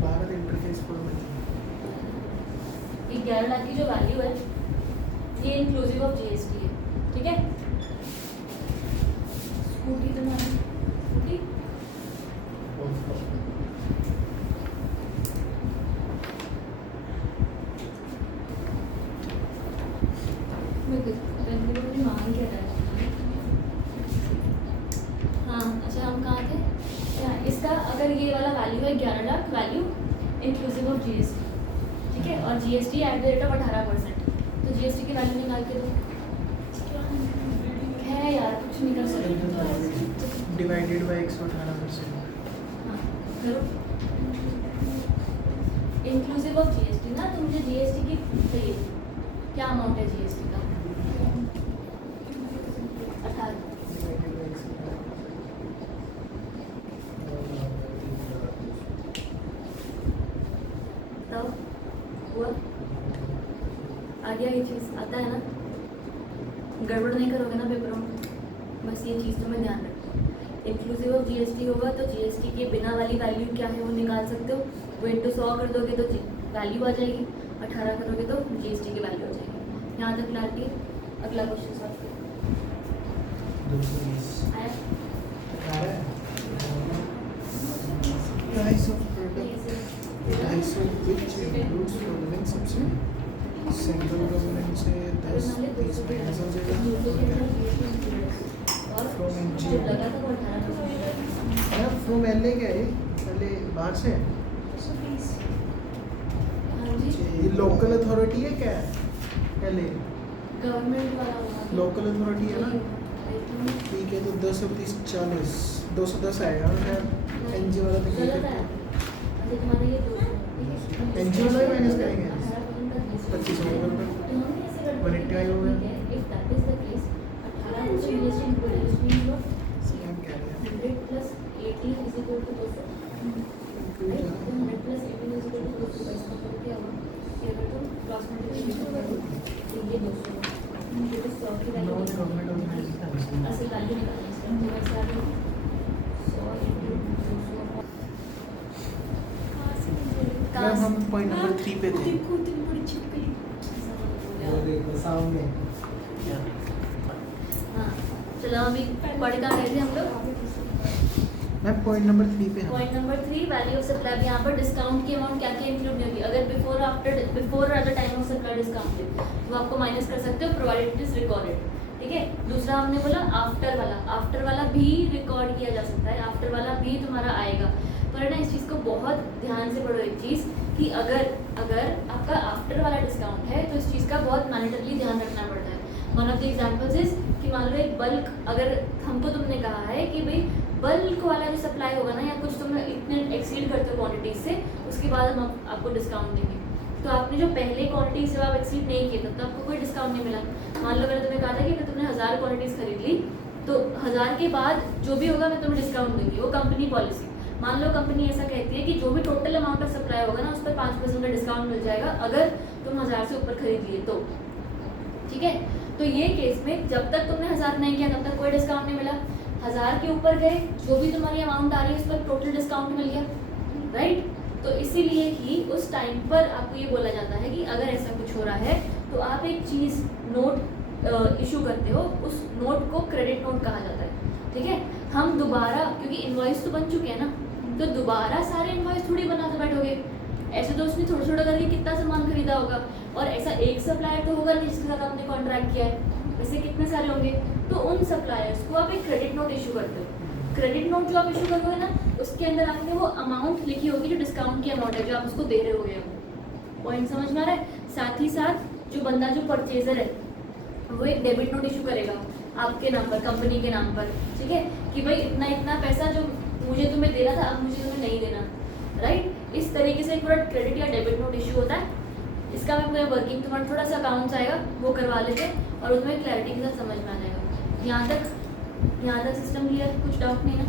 भारत इंटरफेस फॉर मनी। ये 11 लाख की जो वैल्यू है ये इंक्लूसिव ऑफ जीएसटी है, ठीक है। स्कूटी तुम्हारी स्कूटी मांग क्या रहा है। हाँ अच्छा हम कहाँ थे, इसका अगर ये वाला वैल्यू है 11 lakh value inclusive of GST, ठीक है, और GST at the rate of 18%, तो जीएसटी की वैल्यू निकाल के दो। है यार कुछ नहीं कर सकते, डिवाइडेड बाय 118%। हाँ करो इंक्लूसिव ऑफ जीएसटी ना, तो मुझे जीएसटी की चाहिए, क्या अमाउंट है जीएसटी का 18। तब हुआ आ गया, ये चीज़ आता है ना, गड़बड़ नहीं करोगे ना पेपरों में, बस ये चीज़ तो मैं ध्यान रखो। इंक्लूसिव ऑफ जीएसटी होगा तो जीएसटी के बिना वाली वैल्यू क्या है वो निकाल सकते हो, वो इंटू 100 कर दोगे तो वैल्यू आ जाएगी, 18 करोगे तो जीएसटी की वैल्यू आ जाएगी। यहाँ तक क्लैरिटी है। अगला क्वेश्चन सॉल्व करो। 220 आया Price of product, price of which includes following subsidy, central government से 10-30 माइनस हो जाएगा। From NG. यार फ्रॉम एलए क्या है, एलए बाहर से है? ये लोकल अथॉरिटी है क्या एलए? गवर्नमेंट वाला होगा, लोकल अथॉरिटी है ना, ठीक है। तो 10 और 30 40 210 आएगा। मैं एनजी वाला तो गलत है। अच्छा तुम्हारा ये 200 NG वाला ही minus करेंगे। 25 25 होगा। 180 हो गया। If that is the case, 18 to GST included, which means what? Same कह रहे हैं। 100 plus 80 is equal to 200. Right? तो 100 plus 18 is equal to 200 का इसका मतलब क्या हुआ? कि अगर तुम क्रॉस मल्टीप्लिकेशन करो तो ये 200 होगा। ये तो 100 की वैल्यू नॉन गवर्नमेंट ऑर्गेनाइजेशन। असल वैल्यू निकालनी है, तो वैसे आ गई 100 into 200। मैम हम पॉइंट नंबर 3 पे थे। वो देखो सामने हाँ चलो अभी पढ़ कहाँ रहे थे हम लोग। मैम पॉइंट नंबर 3 पे हम। Point number 3 value of supply. यहाँ पर डिस्काउंट की अमाउंट क्या क्या इंक्लूड नहीं होगी, अगर before eight the time of supply discount है तो आपको माइनस कर सकते हो प्रोवाइडेड इट इज रिकॉर्डेड, ठीक है। दूसरा हमने बोला आफ्टर वाला भी रिकॉर्ड किया जा सकता है, आफ्टर वाला भी तुम्हारा आएगा। पर ना इस चीज़ को बहुत ध्यान से पढ़ो, एक चीज़ कि अगर आपका आफ्टर वाला डिस्काउंट है तो इस चीज़ का बहुत मैनेटरली ध्यान रखना पड़ता है। One of the examples is कि मान लो एक बल्क, अगर हमको तुमने कहा है कि भाई बल्क वाला जो सप्लाई होगा ना, या कुछ तुम इतने एक्सीड करते हो क्वांटिटीज से, उसके बाद हम आपको डिस्काउंट देंगे। तो आपने जो पहले क्वांटिटीज से आप एक्सीड नहीं किए तब तो आपको कोई डिस्काउंट नहीं मिला। मान लो मैंने तुम्हें कहा था कि अगर तुमने 1000 क्वांटिटीज खरीद ली तो 1000 के बाद जो भी होगा मैं तुम्हें डिस्काउंट दूंगी, वो कंपनी पॉलिसी। मान लो कंपनी ऐसा कहती है कि जो भी टोटल अमाउंट ऑफ सप्लाई होगा ना उस पर 5% का डिस्काउंट मिल जाएगा अगर तुम 1000 से ऊपर खरीद लिए तो, ठीक है। तो ये केस में जब तक तुमने 1000 नहीं किया तब तक कोई डिस्काउंट नहीं मिला। 1000 के ऊपर गए, जो भी तुम्हारी अमाउंट आ रही है उस पर टोटल डिस्काउंट मिल गया, राइट। तो इसीलिए ही उस टाइम पर आपको ये बोला जाता है कि अगर ऐसा कुछ हो रहा है तो आप एक चीज़ नोट इशू करते हो, उस नोट को क्रेडिट नोट कहा जाता है, ठीक है। हम दोबारा, क्योंकि इनवॉइस तो बन चुके हैं ना, तो दोबारा सारे इनवॉइस थोड़ी बनाते बैठोगे। ऐसे तो उसने थोड़ा थोड़ा करके कितना सामान खरीदा होगा, और ऐसा एक सप्लायर तो होगा नहीं जिसके साथ आपने कॉन्ट्रैक्ट किया है, वैसे कितने सारे होंगे। तो उन सप्लायर्स को आप एक क्रेडिट नोट इशू करते हो। क्रेडिट नोट जो आप इशू करोगे ना, उसके अंदर आपने वो अमाउंट लिखी होगी जो डिस्काउंट की अमाउंट है जो आप उसको दे रहे होगे। पॉइंट समझ में आ रहा है। साथ ही साथ जो बंदा जो परचेजर है वो एक डेबिट नोट इशू करेगा आपके नाम पर, कंपनी के नाम पर, ठीक है, कि भाई इतना इतना पैसा जो मुझे तुम्हें देना था अब मुझे तुम्हें नहीं देना, राइट। इस तरीके से पूरा क्रेडिट या डेबिट नोट इशू होता है। इसका मैं पूरा वर्किंग तुम्हारा थोड़ा सा अकाउंट्स आएगा वो करवा लेते हैं और उसमें क्लैरिटी के साथ समझ में आ जाएगा। यहाँ तक सिस्टम क्लियर, कुछ डाउट नहीं ना।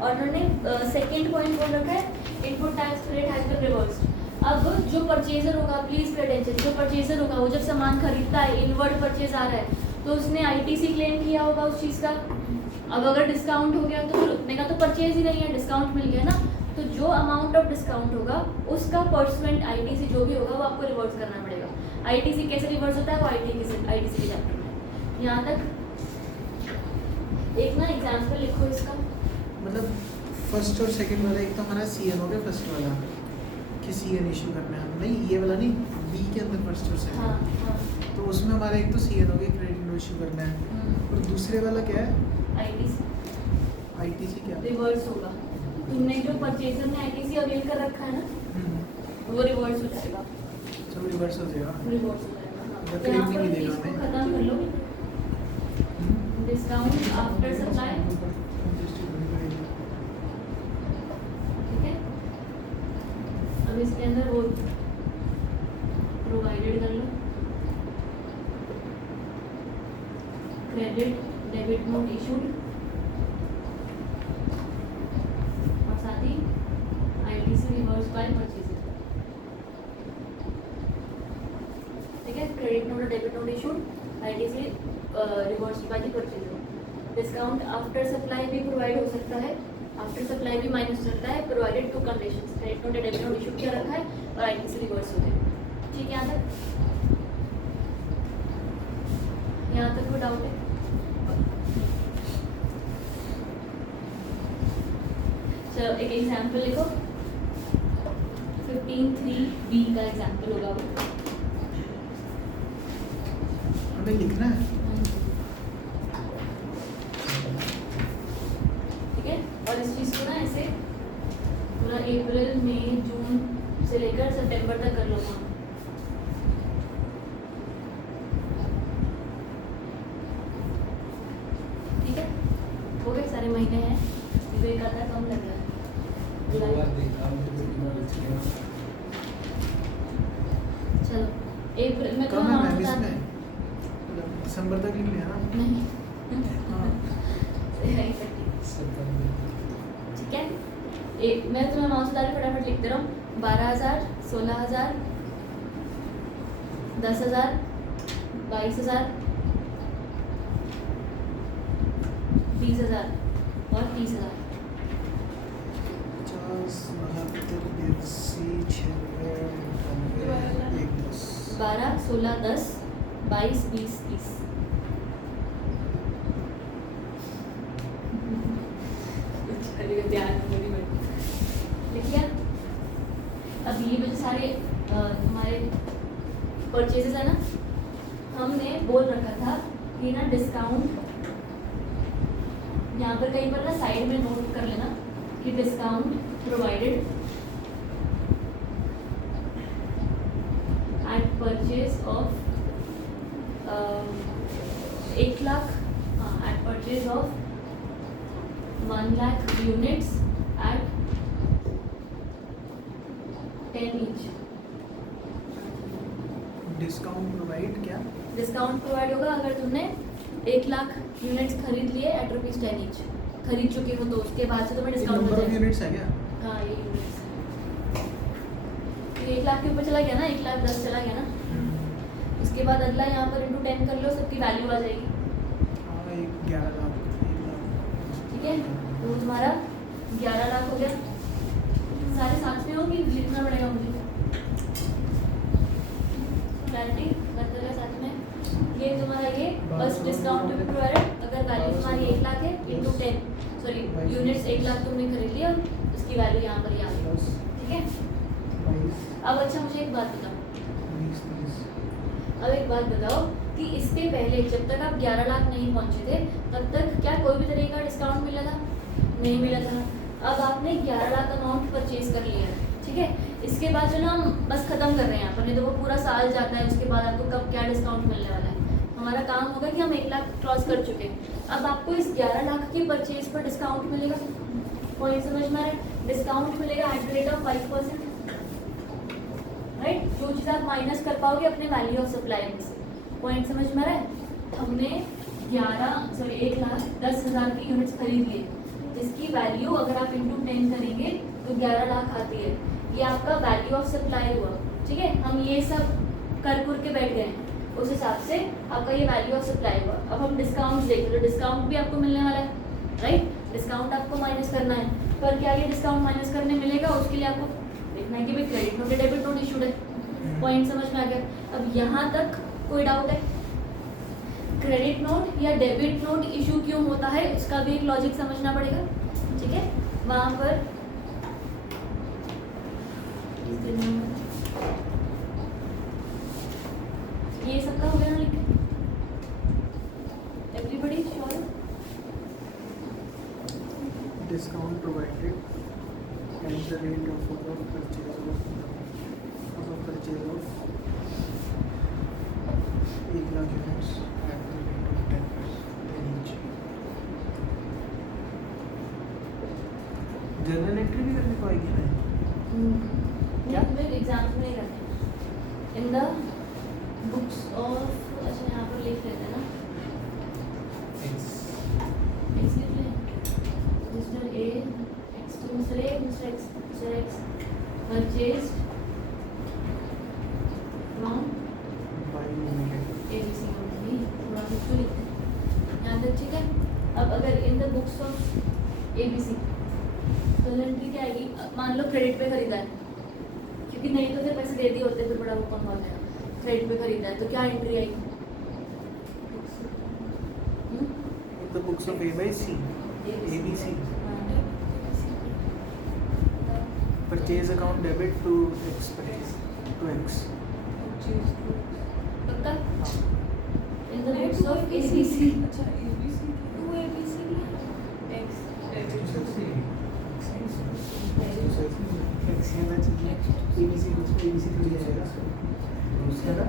और उन्होंने सेकेंड पॉइंट बोल रखा है, input tax rate has been reversed. अब जो परचेजर होगा, प्लीज पे अटेंशन, जो परचेजर होगा वो जब सामान खरीदता है, इनवर्ड परचेज आ रहा है तो उसने आईटीसी क्लेम किया होगा उस चीज़ का। अब अगर डिस्काउंट हो गया तो फिर उतने का तो परचेज ही नहीं है, डिस्काउंट मिल गया ना। तो जो अमाउंट ऑफ डिस्काउंट होगा उसका परसेंट आईटीसी जो भी होगा वो आपको रिवर्स करना पड़ेगा। आईटीसी कैसे रिवर्स होता है वो आईटीसी के चैप्टर में। यहाँ तक एक ना एग्जाम्पल लिखो इसका। मतलब फर्स्ट और सेकंड वाला एक तो हमारा CN हो गया फर्स्ट वाला कि CN इशू करना है, नहीं ये वाला नहीं, बी के अंदर फर्स्ट और हाँ सेकंड, हाँ तो उसमें हमारा एक तो CN हो गया क्रेडिट नोट इशू करना है, और दूसरे वाला क्या है आईटीसी ITC क्या है? रिवर्स होगा। तुमने जो परचेजर ने आईटीसी अवेल कर रखा है ना वो रिवर्स हो जाएगा, सब रिवर्स हो जाएगा। रिवर्स हो जाएगा। हाँ। मतलब तो यहाँ क्लेम पर नहीं मिलेगा इसको हमें। खत्म कर लो। डिस्काउंट आफ्टर सप्लाई, ठीक है। अब इसके अंदर वो प्रोवाइडेड कर लो, क्रेडिट डेबिट नोट इशूड और साथ ही आईटीसी रिवर्स बाय परचेजर, ठीक है। क्रेडिट नोट और debit note issued, ITC reverse by the purchaser. Discount after supply भी प्रोवाइड हो सकता है, आफ्टर सप्लाई भी माइनस हो सकता है, provided to conditions. Credit note या डेबिट नोट इशू किया रखा है और आईटीसी रिवर्स हो गया, ठीक है। यहाँ तक कोई डाउट है? चलो एक एग्जाम्पल लिखो, 15(3)(b) का एग्जाम्पल होगा वो। हमें लिखना है। ठीक है। और इस चीज़ को ना ऐसे पूरा अप्रैल मई जून से लेकर सितंबर तक कर लो काम। ठीक है, हो गए सारे महीने हैं, एक आधा कम लग रहा है। चलो अप्रैल में कम है मैम बता इसमें, मतलब दिसंबर तक लिख लिया ना। नहीं हाँ। ठीक है। एक मैं तुम्हें अमाउंट बता रही हूँ, फटाफट लिखते रहो। 12,000, 16,000, 10,000, 22,000, 20,000 और 30,000। 50, 72, 96, 10 12, 16, 10, 22, 20, 30। लिखिए। अब ये जो सारे हमारे परचेजेस है ना, हमने बोल रखा था कि ना डिस्काउंट, यहाँ पर कहीं पर ना साइड में नोट कर लेना कि discount provided at purchase of 1 lakh, at purchase of 1 lakh units at 10 each. Discount provide क्या? डिस्काउंट प्रोवाइड होगा अगर तुमने 1 लाख यूनिट्स खरीद लिए एट ₹10 ईच, खरीद चुके हो तो उसके बाद से तुम्हें डिस्काउंट नंबर मिल ऑफ जाएगा। यूनिट्स है क्या? हाँ ये यूनिट्स, तो 1 लाख के ऊपर चला गया ना, 1,10,000 चला गया ना। उसके बाद अगला यहाँ पर इंटू 10 कर लो, सबकी वैल्यू आ जाएगी। हाँ, 11 लाख, 1 लाख। ठीक है, तो तुम्हारा 11 लाख हो गया। सारे साथ में हो कि लिखना पड़ेगा मुझे? क्लैरिटी करते रहे साथ में। ये तुम्हारा ये बस डिस्काउंट टू बी प्रोवाइडेड, अगर वैल्यू तुम्हारी 1 लाख है इंटू 10, सॉरी यूनिट्स 1 लाख तुमने खरीद लिया, उसकी वैल्यू यहाँ पर ही आ गई। ठीक है। 22, अब अच्छा मुझे एक बात बताओ, 20, 30। अब एक बात बताओ कि इसके पहले जब तक आप 11 लाख नहीं पहुंचे थे तब तक क्या कोई भी तरीके का डिस्काउंट मिला था? नहीं मिला था। अब आपने 11 लाख अमाउंट परचेज कर लिया है, ठीक है। इसके बाद जो ना हम बस खत्म कर रहे हैं यहाँ पर, नहीं तो वो पूरा साल जाता है, उसके बाद आपको कब क्या डिस्काउंट मिलने वाला है। हमारा काम होगा कि हम 1 लाख क्रॉस कर चुके हैं, अब आपको इस 11 लाख की परचेज पर डिस्काउंट मिलेगा। पॉइंट समझ में आ रहा है? डिस्काउंट मिलेगा at the rate of 5%, right. जो चीज़ आप माइनस कर पाओगे अपने वैल्यू ऑफ सप्लाई में से। पॉइंट समझ में आ रहा है? हमने 1,10,000 की यूनिट्स खरीद लिए, जिसकी वैल्यू अगर आप इंटू 10 करेंगे तो 11 लाख आती है। ये आपका वैल्यू ऑफ सप्लाई हुआ, ठीक है। हम ये सब कर के बैठ गए हैं, उस हिसाब से आपका ये वैल्यू ऑफ सप्लाई हुआ। अब हम डिस्काउंट देखें तो डिस्काउंट भी आपको मिलने वाला है, राइट। डिस्काउंट आपको माइनस करना है, पर क्या ये डिस्काउंट माइनस करने मिलेगा, उसके लिए आपको देखना है कि भाई क्रेडिट नोट या डेबिट नोट इशूड है। पॉइंट समझ में आ गया? अब यहाँ तक कोई डाउट है? क्रेडिट नोट या डेबिट नोट इशू क्यों होता है उसका भी एक लॉजिक समझना पड़ेगा, ठीक है? वहाँ पर ये सबका हो गया ना लिख के? Everybody sure? Discount provided and the rate of purchase of 1 lakh units at the rate of 10% each. Journal entry भी करने को आएगी ना? क्या एग्जाम्स में नहीं करते इन द बुक्स ऑफ, अच्छा यहाँ पर लिख लेते हैं ना, mister A X to mister A mister X purchase from By limited. A B C company, थोड़ा कुछ तो लिखते हैं यहाँ तक, ठीक है? अब अगर in the books of A B C तो एंट्री क्या आएगी? मान लो क्रेडिट पे खरीदा है, क्योंकि नहीं तो फिर पैसे दे दिए होते, फिर बड़ा वो कम होता है। क्रेडिट पे खरीदा है तो क्या एंट्री आएगी? In the books of A by C, ABC, purchase account debit to X purchase to X. पक्का? In the books of A B C अच्छा ABC to A B C X X आना चाहिए, ABC कुछ ABC थोड़ी आएगा, उसका ना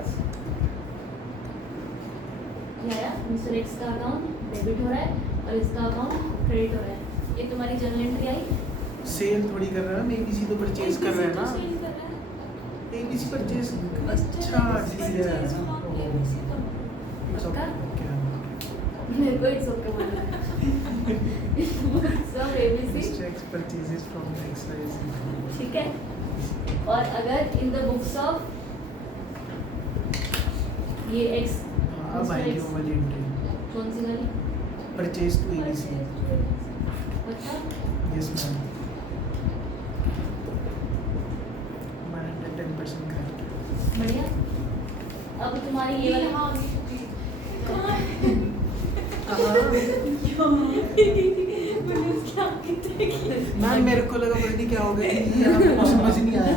क्या है? मिस्टर एक्स का अकाउंट डेबिट हो रहा है और इसका अकाउंट क्रेडिट हो रहा है, ये तुम्हारी जर्नल एंट्री आई। सेल थोड़ी कर रहा है ना, ABC तो परचेज कर रहा है ना, ABC परचेज, अच्छा ठीक है। पक्का? क्या मेरे को इट्स ओके बोलना है। सब ABC, Mr. X purchases from X size, ठीक है? और अगर इन द बुक्स ऑफ ये एक्स, अब आएगी वो वाली एंट्री, कौन सी वाली? Purchase to ABC. पक्का? Yes ma'am. मैंने 10% credit. बढ़िया। अब तुम्हारी ये वाली हाँ मैम मेरे को लगा पता नहीं क्या हो गया, ये आपको समझ नहीं आया,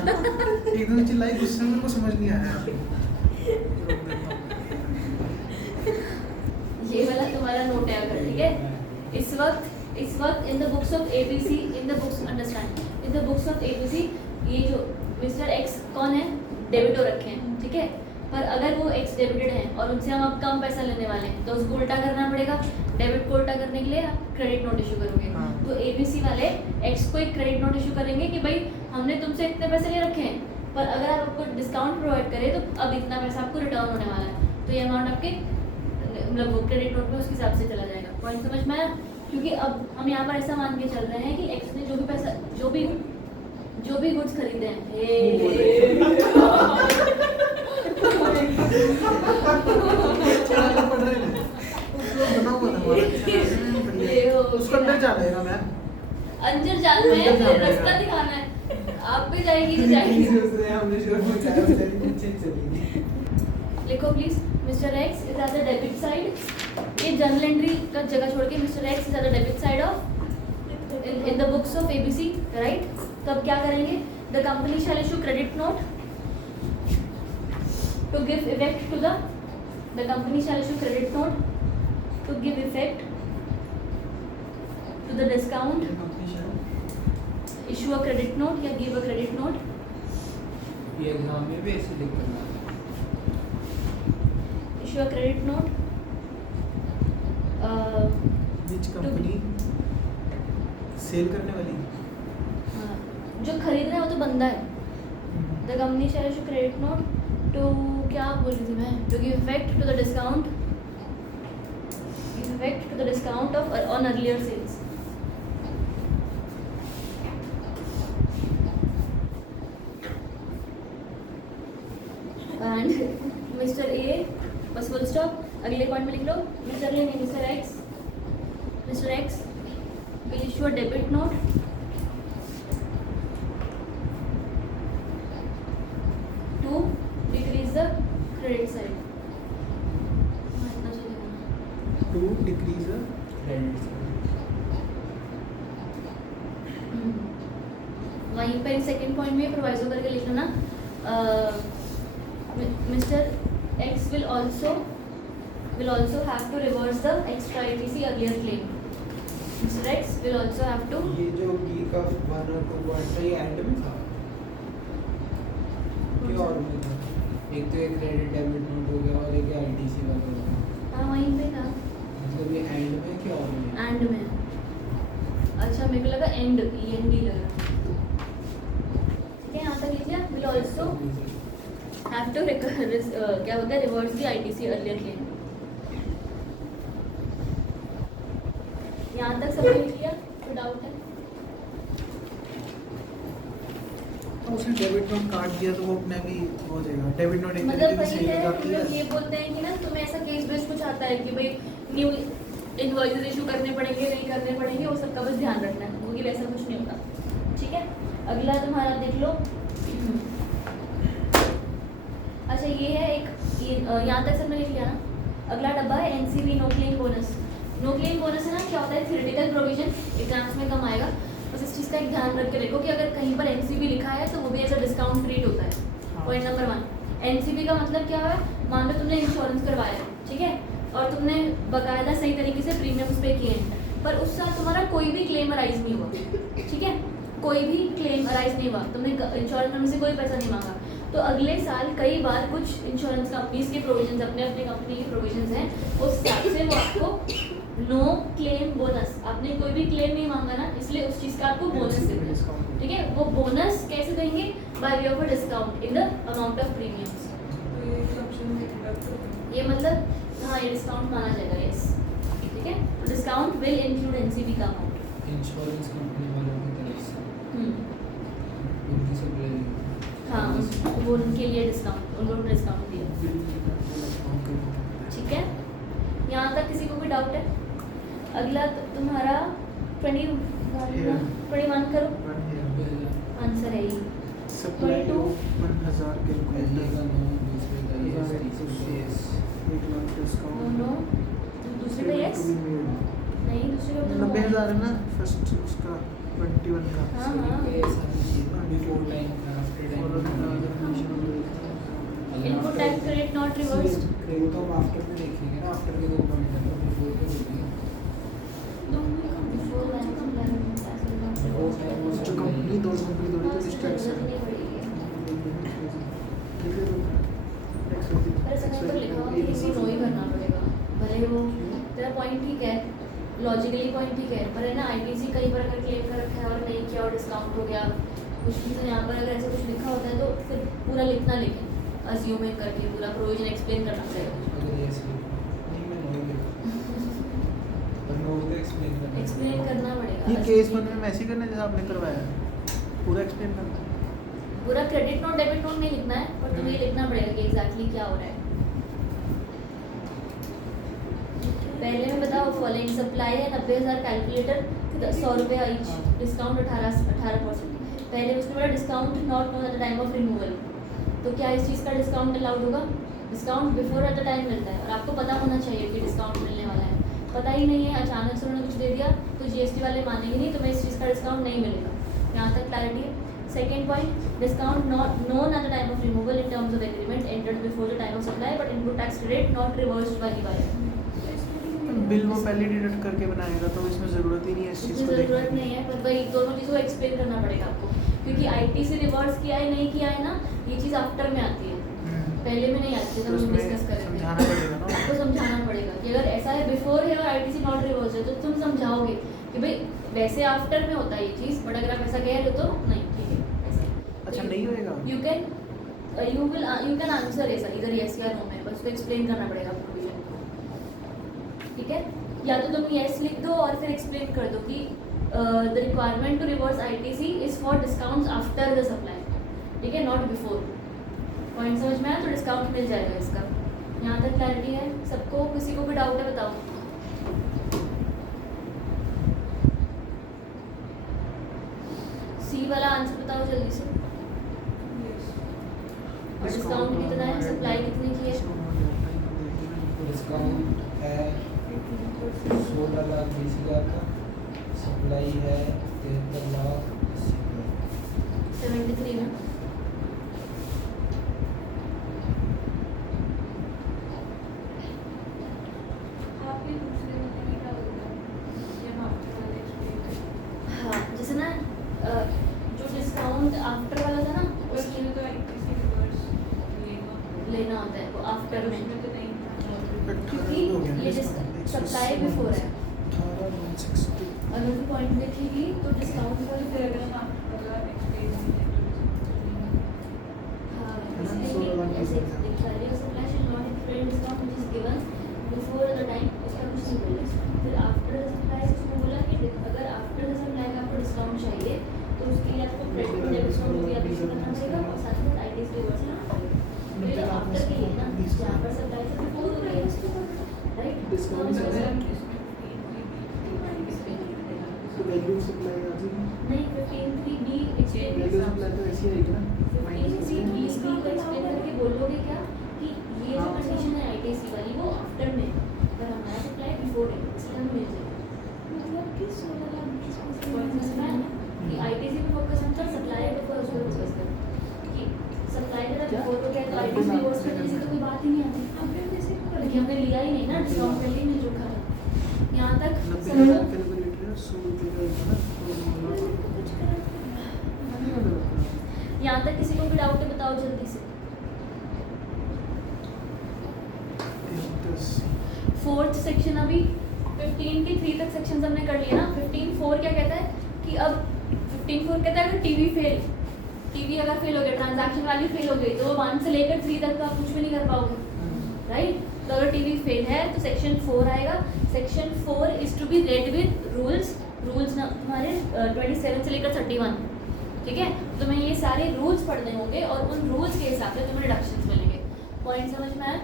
एकदम चिल्लाई गुस्से में, मेरे को समझ नहीं आया। ये वाला तुम्हारा नोट है अगर, ठीक है? इस वक्त इन the books of ABC, in the books understand, in the books of ABC ये जो मिस्टर एक्स कौन है? डेबिट हो रखे हैं, ठीक है? पर अगर वो एक्स डेबिटेड हैं और उनसे हम अब कम पैसा लेने वाले हैं तो उसको उल्टा करना पड़ेगा। डेबिट को उल्टा करने के लिए आप क्रेडिट नोट इशू करोगे। हाँ। तो एबीसी वाले एक्स को एक क्रेडिट नोट इशू करेंगे कि भाई हमने तुमसे इतने पैसे ले रखे हैं, पर अगर आप आपको डिस्काउंट प्रोवाइड करें तो अब इतना पैसा आपको रिटर्न होने वाला है, तो ये अमाउंट आपके मतलब वो क्रेडिट नोट में उसके हिसाब से चला जाएगा। पॉइंट समझ में आया? क्योंकि अब हम यहाँ पर ऐसा मान के चल रहे हैं कि एक्स ने जो भी पैसा जो भी गुड्स खरीदे उसको अंदर जा रहेगा मैम, अंदर जाना है, अंदर जाना रास्ता है। दिखाना है, आप पे जाएगी तो जाएगी। हमने शुरू में कहा था नीचे चलेगी। लिखो please, mister X is at the debit side. ये जर्नल एंट्री का जगह छोड़ के mister X is at the debit side of in the books of ABC, right? तो अब क्या करेंगे? The company shall issue credit note to give effect to the company shall issue credit note to give effect to the discount, issue a credit note या give a credit note, ये exam में भी ऐसे लिख करना है। Issue a credit note which company sell करने वाली, जो खरीद रहा है वो तो बंदा है। The company shall issue credit note to, क्या बोल रही थी मैं, to give effect to the discount, give effect to the discount of on earlier sales. And mister A, बस फुल स्टॉप, अगले पॉइंट में लिख लो। मिस्टर ए नहीं, mister x will issue a debit note to decrease the credit side. हाँ, इतना चलेगा। To decrease credit वहीं पर सेकंड पॉइंट में प्रोवाइजो करके लिख लो ना, mister x will also have to reverse the extra ITC earlier claim. Mr. X will also have to ये जो बी का 1 और 2 पॉइंट था ये एंड में था कि और में था? एक तो एक क्रेडिट डेबिट नोट हो गया और एक आईटीसी वाला हो गया। हाँ वहीं पे था, मतलब ये एंड में कि और में? एंड में। अच्छा मेरे को लगा एंड, END लगा। ठीक है, यहाँ तक लीजिए। will also have to क्या होता है, reverse the ITC earlier claim। यहाँ तक सब लिख लिया, कोई डाउट है? उसने डेबिट नोट काट दिया तो वो अपने भी हो जाएगा। डेबिट नोट एक मतलब तरीके की वही है, सेविंग हम आती लोग है। ये बोलते हैं कि ना तुम्हें ऐसा केस बेस कुछ आता है कि भाई न्यू इनवॉइसेस इशू करने पड़ेंगे, नहीं करने पड़ेंगे, वो सबका बस ध्यान रखना है, क्योंकि वैसा कुछ नहीं होता। ठीक है, अगला तुम्हारा देख लो। अच्छा ये है एक, यहाँ तक सबने लिख लिया ना। अगला डब्बा है NCB no claim bonus. No claim bonus है ना, क्या होता है, थ्योरेटिकल प्रोविजन, एग्जाम्स में कम आएगा। बस इस चीज़ का एक ध्यान रख के देखो कि अगर कहीं पर NCB लिखा है तो वो भी एज अ डिस्काउंट ट्रीट होता है। पॉइंट नंबर 1, NCB का मतलब क्या है, मान लो तुमने इंश्योरेंस करवाया है, ठीक है, और तुमने बकायदा सही तरीके से प्रीमियम्स पे किए हैं, पर उस साल तुम्हारा कोई भी क्लेम अराइज नहीं हुआ, ठीक है, कोई भी क्लेम अराइज नहीं हुआ, तुमने इंश्योरेंस कंपनी से कोई पैसा नहीं मांगा, तो अगले साल कई बार कुछ इंश्योरेंस कंपनीज के प्रोविजंस, अपने अपने कंपनी के प्रोविजंस हैं, उस हिसाब से वो आपको नो क्लेम बोनस, आपने कोई भी क्लेम नहीं मांगा ना, इसलिए उस चीज़ का आपको बोनस देते हैं। ठीक है, वो बोनस कैसे देंगे, bye way of a discount in the amount of premiums. तो ये ऑप्शन में डिडक्ट होता है। ये मतलब हाँ, ये डिस्काउंट माना जाएगा, यस। ठीक है, तो डिस्काउंट विल इंक्लूड NCB का अमाउंट। इंश्योरेंस कंपनी वालों की तरफ से उनकी सप्लाई। हाँ, वो उनके लिए डिस्काउंट, उन लोगों ने डिस्काउंट दिया। ठीक है, यहाँ तक किसी को भी डाउट है? अगला तुम्हारा 21 करो, आंसर है ये। सप्लाई 1000 के पहले का नो, दूसरे का नो यस। डिस्काउंट नो, दूसरे का यस नहीं, दूसरे का तो no। 90,000 है ना फर्स्ट उसका 21 का। हाँ हाँ, before time after input tax credit not reversed. वो तो हम आफ्टर में देखेंगे ना, आफ्टर के 2 पॉइंट है तो बिफोर के देखेंगे। जो कंपनी दो कंपनी थोड़ी तो डिस्ट्रैक्ट है। नो ही करना पड़ेगा, भले वो तेरा पॉइंट ठीक है, लॉजिकली पॉइंट ठीक है, पर है ना ITC कई बार अगर क्लेम कर रखा है और नहीं किया और डिस्काउंट हो गया कुछ चीज़, यहाँ पर अगर ऐसा कुछ लिखा होता है तो फिर पूरा लिखना, लेकिन अज्यूमिंग करके पूरा प्रोविजन एक्सप्लेन करना पड़ेगा। अगर यस नहीं मैं नो लिखा पर नो तो एक्सप्लेन करना एक्सप्लेन करना पड़ेगा। ये केस वन में ऐसे ही करना है जैसा आपने करवाया है, पूरा एक्सप्लेन करना है। पूरा क्रेडिट नोट डेबिट नोट नहीं लिखना है, पर तुम्हें ये लिखना पड़ेगा कि एग्जैक्टली क्या हो रहा है। पहले में बताओ, फॉलोइंग सप्लाई है 90,000 कैलकुलेटर 100 रुपये ईच, डिस्काउंट 18%। पहले उसने बोला discount not known at the time of removal, तो क्या इस चीज़ का डिस्काउंट अलाउड होगा? Discount before eight the time मिलता है और आपको पता होना चाहिए कि डिस्काउंट मिलने वाला है, पता ही नहीं है, अचानक से उन्होंने कुछ दे दिया तो GST वाले मानेंगे नहीं, तुम्हें इस चीज़ का डिस्काउंट नहीं मिलेगा। यहाँ तक क्लैरिटी है? Second point, discount not known at the time of removal in terms of agreement entered before the time of supply, but input tax credit not reversed by the buyer. Bill वो पहले deduct करके बनाएगा तो इसमें ज़रूरत ही नहीं है इस चीज़ इसमें को ज़रूरत देखने नहीं है, पर भाई दोनों चीज़ों को एक्सप्लेन करना पड़ेगा आपको, क्योंकि ITC रिवर्स किया है नहीं किया है ना, ये चीज़ आफ्टर में आती है, पहले में नहीं आती है, तो तो हम उसमें डिस्कस करेंगे। समझाना पड़ेगा ना आपको समझाना पड़ेगा कि अगर ऐसा है बिफोर है और ITC नॉट रिवर्स है, तो तुम समझाओगे कि भाई वैसे आफ्टर में होता है ये चीज़, बट अगर आप ऐसा कह रहे हो तो नहीं, ठीक है ऐसा। अच्छा नहीं होएगा। यू कैन आंसर ऐसा इधर यस या नो में, बस उसको एक्सप्लेन करना पड़ेगा प्रोविजन को, ठीक है? या तो तुम यस लिख दो और फिर एक्सप्लेन कर दो कि the requirement to reverse ITC is for discounts after the supply, ठीक है, नॉट बिफोर। पॉइंट समझ में आया तो डिस्काउंट मिल जाएगा इसका। यहाँ तक क्लैरिटी है सबको? किसी को भी डाउट है बताओ। वाला आंसर बताओ जल्दी से। और डिस्काउंट कितना है, सप्लाई कितनी की है? डिस्काउंट है 16,20,000 का, सप्लाई है 73,80,000। 73 ना। आपके दूसरे वाले में क्या होता है या आफ्टर वाले एक्सप्लेन हाँ जैसे ना जो डिस्काउंट आफ्टर वाला था ना उसकी उसमें तो ITC रिवर्स लेगा लेना होता है वो आफ्टर में, उसमें तो नहीं था क्योंकि ये सप्लाई बिफोर है। 18,160 अगर भी पॉइंट देखेगी तो डिस्काउंट का फिर अगर हम आफ्टर वाला एक्सप्लेन हाँ है ना, इसलिए 16,000 ऐसे value of supply should not include discount which is given before the time, उसका कुछ नहीं बोला। फिर आफ्टर द सप्लाई उसने बोला कि अगर आफ्टर द सप्लाई का आपको डिस्काउंट चाहिए तो उसके लिए आपको क्रेडिट डिस्काउंट भी एप्लीकेशन करना पड़ेगा और साथ में ITC रिवर्स लेना पड़ेगा। फिर आफ्टर के लिए ना जहाँ पर सप्लाई से बिफोर हो गई है राइट Discount is तो वैल्यू सप्लाई आ जाएगी, नहीं 15(3)(b एक्सप्लेन वैल्यू सप्लाई तो ऐसी आएगी ना, 15(3)(b) को एक्सप्लेन करके बोलोगे क्या कि ये जो कंडीशन है ITC वाली वो आफ्टर में पर हमारा सप्लाई बिफोर है इसलिए हम मिल जाएगा। मतलब कि 16,20,000 कि ITC पे फोकस हम कर सप्लाई पे फोकस कर कि सप्लाई का बिफोर हो गया तो ITC रिवर्स करने से तो कोई बात ही नहीं आती। हमने जैसे कि हमने लिया ही नहीं ना डिस्काउंट पहले ही मिल चुका है यहाँ तक 90,000 कैलकुलेटर 100 रुपये का है ना, यहाँ तक किसी को भी डाउट है बताओ जल्दी से। फोर्थ सेक्शन अभी 15 के 3 तक सेक्शन हमने कर लिया ना। 15(4) क्या कहता है कि अब 15(4) कहता है अगर टीवी अगर फेल हो गया, ट्रांजैक्शन वैल्यू फेल हो गई तो 1 से लेकर 3 तक का आप कुछ भी नहीं कर पाओगे राइट। तो अगर टीवी फेल है तो सेक्शन 4 आएगा। Section 4 is to be read with rules ना हमारे 27 से लेकर 31 ठीक है। तो मैं ये सारे रूल्स पढ़ने होंगे और उन रूल्स के हिसाब से तुम्हें डिडक्शंस मिलेंगे। पॉइंट समझ में आया?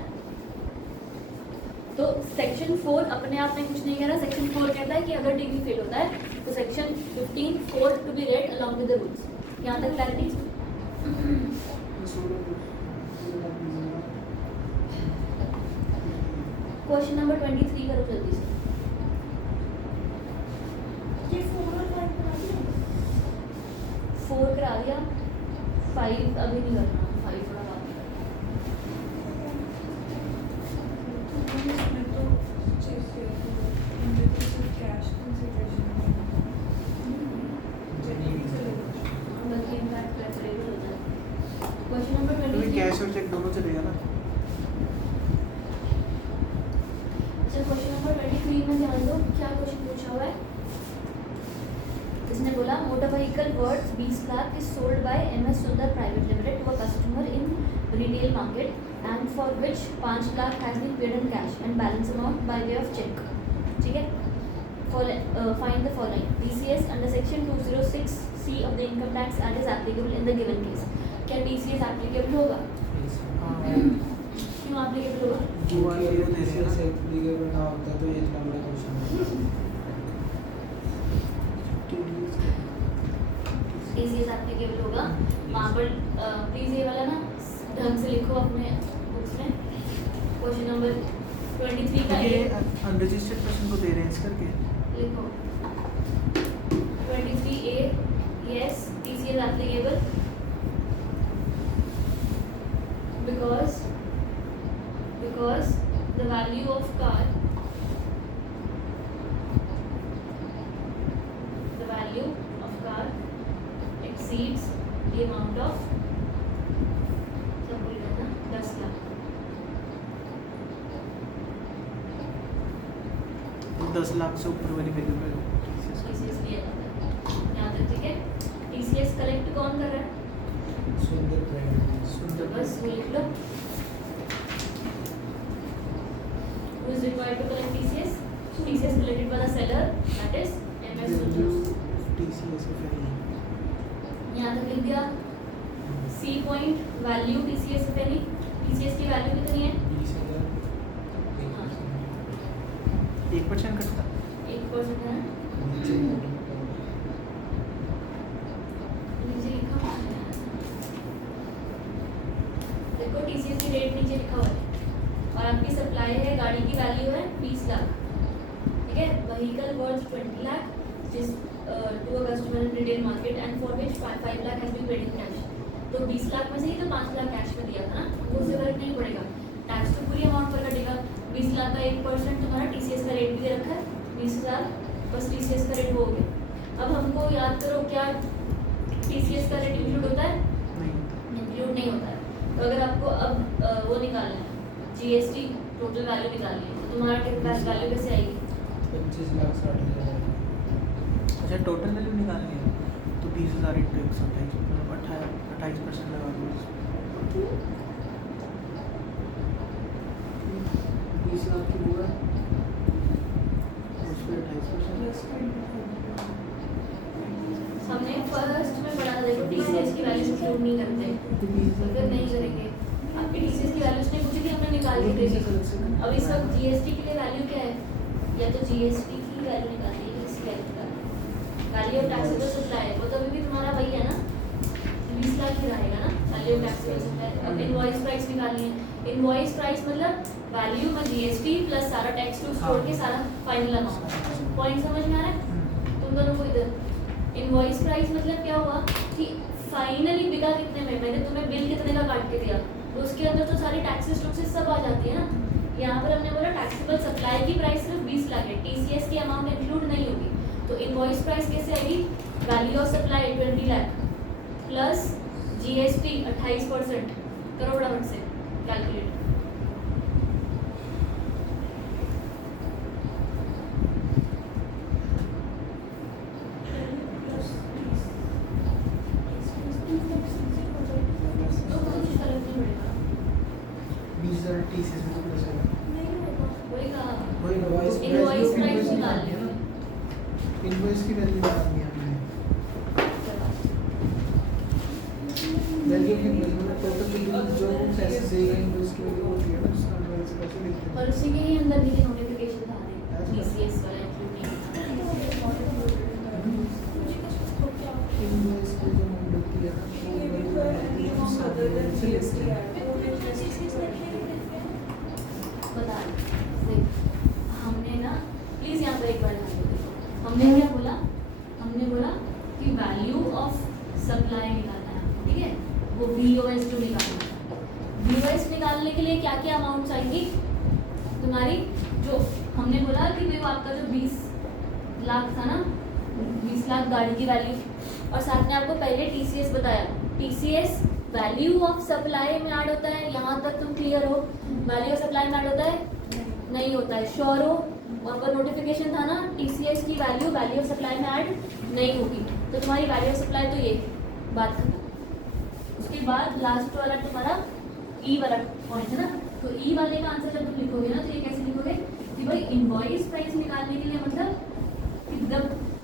तो सेक्शन 4 अपने आप में कुछ नहीं कह रहा। सेक्शन 4 कहता है कि अगर टीवी फेल होता है तो section 15(4) to be read along with the rules. यहाँ तक क्लैरिटी? क्वेश्चन नंबर 23 करो जल्दी से। ये 4 और 5 करा दिया 4 करा दिया, 5 अभी नहीं करना, 5 थोड़ा बाद में करना। मैं तो चेक किया मुझे तो सिर्फ कैश कंसीडरेशन बल्कि इम्पैक्ट प्रेफरेबल होता है। क्वेश्चन नंबर तो 23 कैश और चेक दोनों चलेगा ना। अच्छा क्वेश्चन नंबर 23 में ध्यान दो क्या क्वेश्चन पूछा हुआ है। इसने बोला motor vehicle worth 20 lakh is sold by MS Sundar private limited to a customer in retail market and for which 5 lakh has been paid in cash and balance amount by way of cheque ठीक है। Find the following TCS under section 206C of the income tax act is applicable in the given case. क्या TCS applicable होगा? क्यों applicable होगा? क्योंकि अगर TCS applicable ना होता तो ये इतना बड़ा क्वेश्चन TCS एप्लीकेबल होगा वहाँ पर। प्लीज ये वाला ना ढंग से लिखो अपने बुक्स में। क्वेश्चन नंबर 23 का ये अनरजिस्टर्ड पर्सन को दे रहे हैं इस करके। लिखो 23A yes TCS applicable because the value of car exceeds the amount of 10 lakh 10 lakh से ऊपर वाली वैल्यू पे TCS लिया जाता है यहाँ तक ठीक है। TCS कलेक्ट कौन कर रहा है? सुंदर प्राइवेट तो बस वो लिख लो। Who is required to collect TCS? TCS collected by the seller, that is MS Sundar. TCS of any यहाँ तक लिख दिया। C point value TCS of any। TCS की वैल्यू कितनी है? 1% कटता 1% है। देखो TCS की रेट नीचे लिखा हुआ है और आपकी सप्लाई है, गाड़ी की वैल्यू है 20 लाख, ठीक है। व्हीकल वर्थ 20 लाख जिस to a customer in retail market and for which 5 lakh has been paid in cash. तो 20 लाख में से ही तो 5 लाख कैश में दिया था ना, तो उससे फर्क नहीं पड़ेगा, टैक्स तो पूरी अमाउंट पर कटेगा। 20 लाख का 1% तुम्हारा TCS का रेट भी दे रखा है 20,000, बस TCS का रेट वो हो गया। अब हमको याद करो क्या TCS का रेट इंक्लूड होता है? इंक्लूड नहीं होता है। तो अगर आपको अब वो निकालना है GST टोटल वैल्यू निकालनी है तो तुम्हारा कैश वैल्यू कैसे आएगी? 25,60,000। अच्छा टोटल वैल्यू निकालनी है तो 20,000 इंटू 128 मतलब 28% लगा दो। 20 लाख की हुआ उस पर 28%। प्लस 20%। हमने फर्स्ट में पढ़ा था, देखो TCS की वैल्यू इंक्लूड नहीं करते, तो फिर नहीं करेंगे। आपकी TCS की वैल्यू उसने पूछी थी, हमने निकाल के दे दी। अब इस वक्त GST के लिए वैल्यू क्या है? या तो GST की वैल्यू निकालनी है, इसकी वैल्यू निकालनी है। वैल्यू ऑफ टैक्सेबल सप्लाई है, वो तो अभी भी तुम्हारा वही है ना, 20 लाख ही रहेगा ना वैल्यू ऑफ टैक्सेबल सप्लाई। अब इनवॉइस प्राइस निकालनी है। इनवॉइस प्राइस मतलब वैल्यू में GST प्लस सारा टैक्स टूक्स छोड़ के सारा फाइनल अमाउंट। पॉइंट समझ में आ रहा है तुम दोनों को? इधर इनवॉइस प्राइस मतलब क्या हुआ कि फाइनली बिका कितने में, मैंने तुम्हें बिल कितने का काट के दिया, तो उसके अंदर तो सारी टैक्सेस टूक्सेस सब आ जाती है ना। यहाँ पर हमने बोला टैक्सेबल सप्लाई की प्राइस सिर्फ 20 लाख है, TCS की अमाउंट इंक्लूड नहीं होगी, तो इनवॉइस प्राइस कैसे आएगी? Value of supply 20 lakh plus GST 28%। करो फटाफट से कैलकुलेट। तो कुछ फर्क नहीं पड़ेगा, 20,000 TCS में तो प्लस है। होएगा। वही इनवॉइस इनवॉइस प्राइस निकालनी है। इनवॉइस की वैल्यू निकालनी है हमने। वैल्यू की मतलब टोटल जो पैसे देगा इनवॉइस की वैल्यू होती है ना, उसका इनवॉइस पैसे लिखते हैं। और उसी के ही अंदर नीचे नोटिफिकेशन था TCS वाला इंक्लूड नहीं था। इनवॉइस की जो अमाउंट होती है ना वो सारे से लिखते हैं। बता देख, हमने ना प्लीज यहाँ पर एक बार ध्यान दो। देखो हमने क्या बोला? हमने बोला कि वैल्यू ऑफ सप्लाई निकालना है, ठीक है, वो VOS टू निकालना है। VOS निकालने के लिए क्या क्या अमाउंट्स आएंगी तुम्हारी? जो हमने बोला कि भाई वो आपका जो 20 लाख था ना, 20 लाख गाड़ी की वैल्यू, और साथ में आपको पहले TCS बताया, TCS वैल्यू ऑफ सप्लाई में ऐड होता है। यहाँ तक तुम क्लियर हो? वैल्यू ऑफ सप्लाई में ऐड होता है? नहीं होता है। श्योर हो? वहाँ पर नोटिफिकेशन था ना, TCS की वैल्यू वैल्यू ऑफ सप्लाई में ऐड नहीं होगी, तो तुम्हारी वैल्यू ऑफ सप्लाई तो ये बात खत्म। उसके बाद लास्ट वाला तुम्हारा E वाला पॉइंट है ना, तो E वाले का आंसर जब तुम लिखोगे ना तो ये कैसे लिखोगे कि भाई इनवॉइस प्राइस निकालने के लिए मतलब एकदम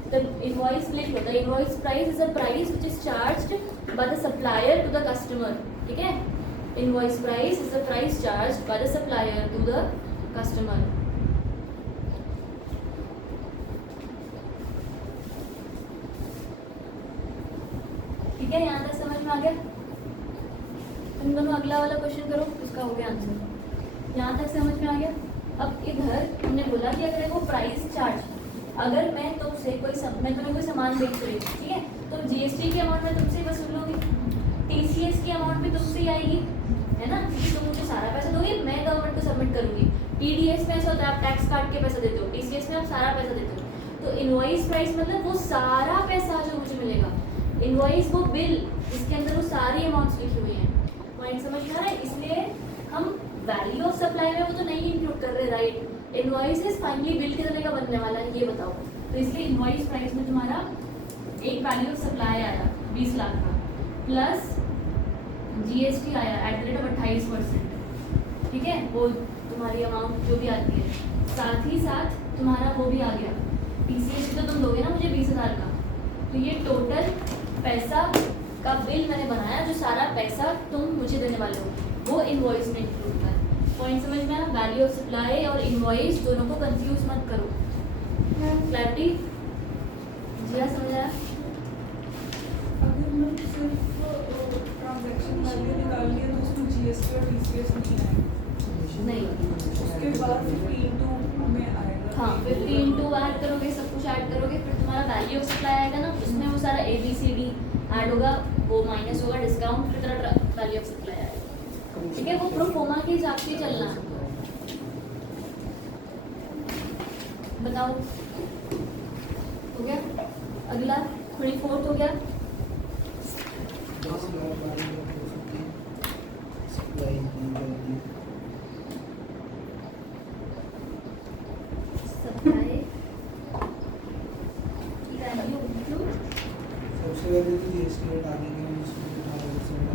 the invoice split होता है। invoice price is a price which is charged by the supplier to the customer, ठीक है। invoice price is a price charged by the supplier to the customer। ठीक है, यहाँ तक समझ में आ गया? तुम दोनों अगला वाला क्वेश्चन करो, उसका हो गया आंसर। यहाँ तक समझ में आ गया? अब इधर हमने बोला कि अगर वो प्राइस चार्ज, अगर मैं तुमसे मैं तुम्हें कोई सामान बेच रही हूँ, ठीक है, तो GST की अमाउंट मैं तुमसे वसूल लूँगी, TCS की अमाउंट भी तुमसे ही आएगी, है ना, क्योंकि तुम मुझे सारा पैसा दोगे, मैं गवर्नमेंट को सबमिट करूँगी। TDS में ऐसा होता है, आप टैक्स काट के पैसा देते हो, TCS में आप सारा पैसा देते हो। तो इनवॉइस प्राइस मतलब वो सारा पैसा जो मुझे मिलेगा। इनवॉइस वो बिल जिसके अंदर वो सारी अमाउंट्स लिखी हुई हैं। पॉइंट समझ में आ रहा है? इसलिए हम वैल्यू ऑफ सप्लाई में वो तो नहीं इंक्लूड कर रहे, right. Invoice is finally bill कितने का बनने वाला है ये बताओ। तो इसलिए इनवॉइस प्राइस में तुम्हारा एक वैल्यू ऑफ सप्लाई आया 20 लाख का, प्लस GST आया एट द रेट ऑफ 28%, ठीक है, वो तुम्हारी अमाउंट जो भी आती है, साथ ही साथ तुम्हारा वो भी आ गया TCS तो तुम दोगे ना मुझे 20,000 का, तो ये टोटल पैसा का बिल मैंने बनाया, जो सारा पैसा तुम मुझे देने वाले हो वो इनवॉइस में इंक्लूड होता है। पॉइंट समझ में आया? वैल्यू ऑफ सप्लाई और इनवॉइस दोनों को कंफ्यूज मत करो। क्लैरिटी? जी हाँ, समझ आया? अगर मैं सिर्फ ट्रांजैक्शन वैल्यू निकालनी है तो उसमें जीएसटी और टीसीएस नहीं आएगा, नहीं, उसके बाद 15 में आएगा। हाँ 15 ऐड करोगे, सब कुछ ऐड करोगे, फिर तुम्हारा वैल्यू ऑफ सप्लाई आएगा ना, उसमें वो सारा ABCD ऐड होगा, वो माइनस होगा, डिस्काउंट, फिर तेरा वैल्यू ऑफ सप्लाई आएगा। ठीक है, वो प्रोफोमा के हिसाब से चलना है। बताओ हो गया? अगला 24th हो गया। सप्लाई की वैल्यू सप्लाई की वैल्यू इंक्लूड सबसे पहले तो जीएसटी रेट आगे के उसमें 18%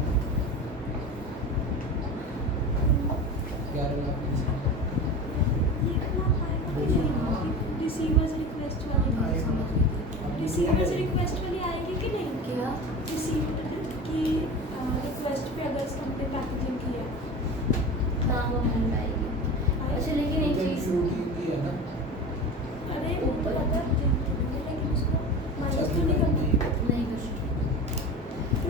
11 लाख रिसीवर्स रिक्वेस्ट वाली रिसीवर्स रिक्वेस्ट वाली आएगी कि नहीं? क्या? रिसीव्ड की रिक्वेस्ट पे अगर हमने पैकेजिंग किया हाँ वो मिल पाएगी। अच्छा लेकिन एक चीज़, की है ना अरे वो तो पता है, लेकिन उसको माइनस तो नहीं करना। नहीं कुछ।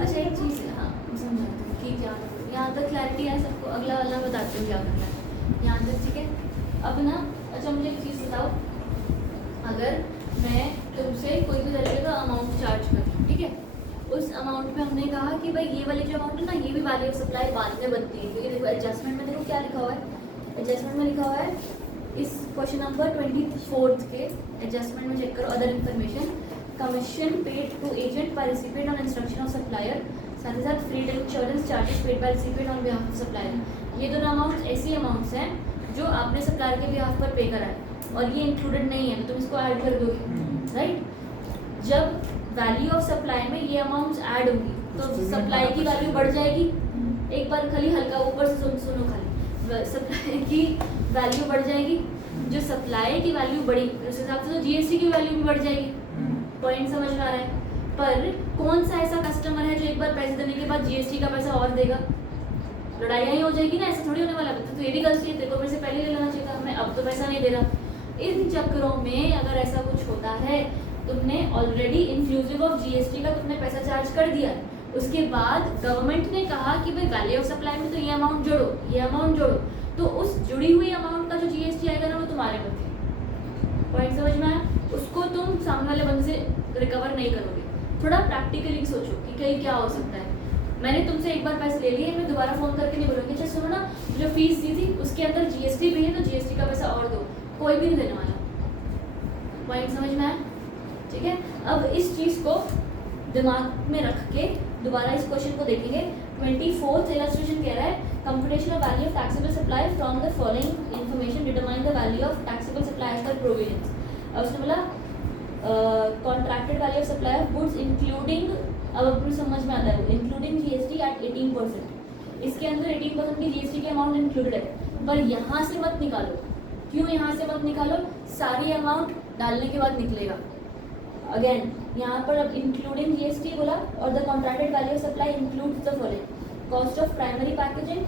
अच्छा एक चीज़, हाँ समझाती हूँ कि क्या, यहाँ तक क्लैरिटी है सबको? अगला वाला बताती हूँ क्या करना है यहाँ तक, ठीक है? अब ना, अच्छा मुझे एक चीज़ बताओ, अगर मैं तुमसे कोई भी तरीके का अमाउंट चार्ज करूँ, ठीक है, उस अमाउंट में हमने कहा कि भाई ये वाली जो अमाउंट है ना, ये भी वैल्यू ऑफ सप्लाई बाद में बनती है, क्योंकि देखो एडजस्टमेंट में देखो क्या लिखा हुआ है, एडजस्टमेंट में लिखा हुआ है, इस क्वेश्चन नंबर 24 के एडजस्टमेंट में चेक करो, other information, commission paid to agent by recipient on instruction of supplier, साथ ही साथ free insurance charges paid by recipient on behalf of supplier. ये दोनों अमाउंट्स ऐसी अमाउंट्स हैं जो आपने सप्लायर के बिहाफ पर पे करा है, और ये इंक्लूडेड नहीं है, तो तुम इसको ऐड कर दोगे, राइट? जब वैल्यू ऑफ सप्लाई में ये अमाउंट्स ऐड होंगी तो सप्लाई की वैल्यू बढ़ जाएगी। एक बार खाली हल्का ऊपर से सुनो खाली, सप्लाई की वैल्यू बढ़ जाएगी, जो सप्लाई की वैल्यू बढ़ी उस हिसाब से तो जीएसटी की वैल्यू भी बढ़ जाएगी। पॉइंट समझ में आ रहा है? पर कौन सा ऐसा कस्टमर है जो एक बार पैसे देने के बाद जीएसटी का पैसा और देगा? लड़ाइयाँ ही हो जाएगी ना, ऐसा थोड़ी होने वाला। तो ये भी गलती है, तेरे को मेरे से पहले ले लेना चाहिए था, मैं अब तो पैसा नहीं दे रहा। इन चक्करों में अगर ऐसा कुछ होता है, तुमने ऑलरेडी इंक्लूसिव ऑफ जीएसटी का तुमने पैसा चार्ज कर दिया, उसके बाद गवर्नमेंट ने कहा कि भाई वैल्यू ऑफ सप्लाई में तो ये अमाउंट जोड़ो, ये अमाउंट जोड़ो, तो उस जुड़ी हुई अमाउंट का जो जीएसटी आएगा ना, वो तुम्हारे बदले। पॉइंट समझ में आया? उसको तुम सामने वाले बंदे से रिकवर नहीं करोगे। थोड़ा प्रैक्टिकली सोचो कि कहीं क्या हो सकता है। मैंने तुमसे एक बार पैसे ले लिए, मैं दोबारा फ़ोन करके नहीं बोलूँगी अच्छा सुनो ना, जो फीस दी थी उसके अंदर जीएसटी भी है, तो जीएसटी का पैसा और दो, कोई भी नहीं देने वाला। पॉइंट समझ में आया? ठीक है, अब इस चीज़ को दिमाग में रख के दोबारा इस क्वेश्चन को देखेंगे। 24th इलस्ट्रेशन कह रहा है computation of value of taxable supply from the following information determine the value of taxable supply as per provisions. अब उसने बोला contracted value of supply of goods including, अब अपनी समझ में आता है, इंक्लूडिंग जीएसटी एट 18%। इसके अंदर 18% की जीएसटी की अमाउंट इंक्लूडेड है, पर यहाँ से मत निकालो। क्यों यहाँ से मत निकालो? सारी अमाउंट डालने के बाद निकलेगा। अगेन यहाँ पर अब इंक्लूडिंग जीएसटी बोला, और the contracted value of supply includes the following cost of primary packaging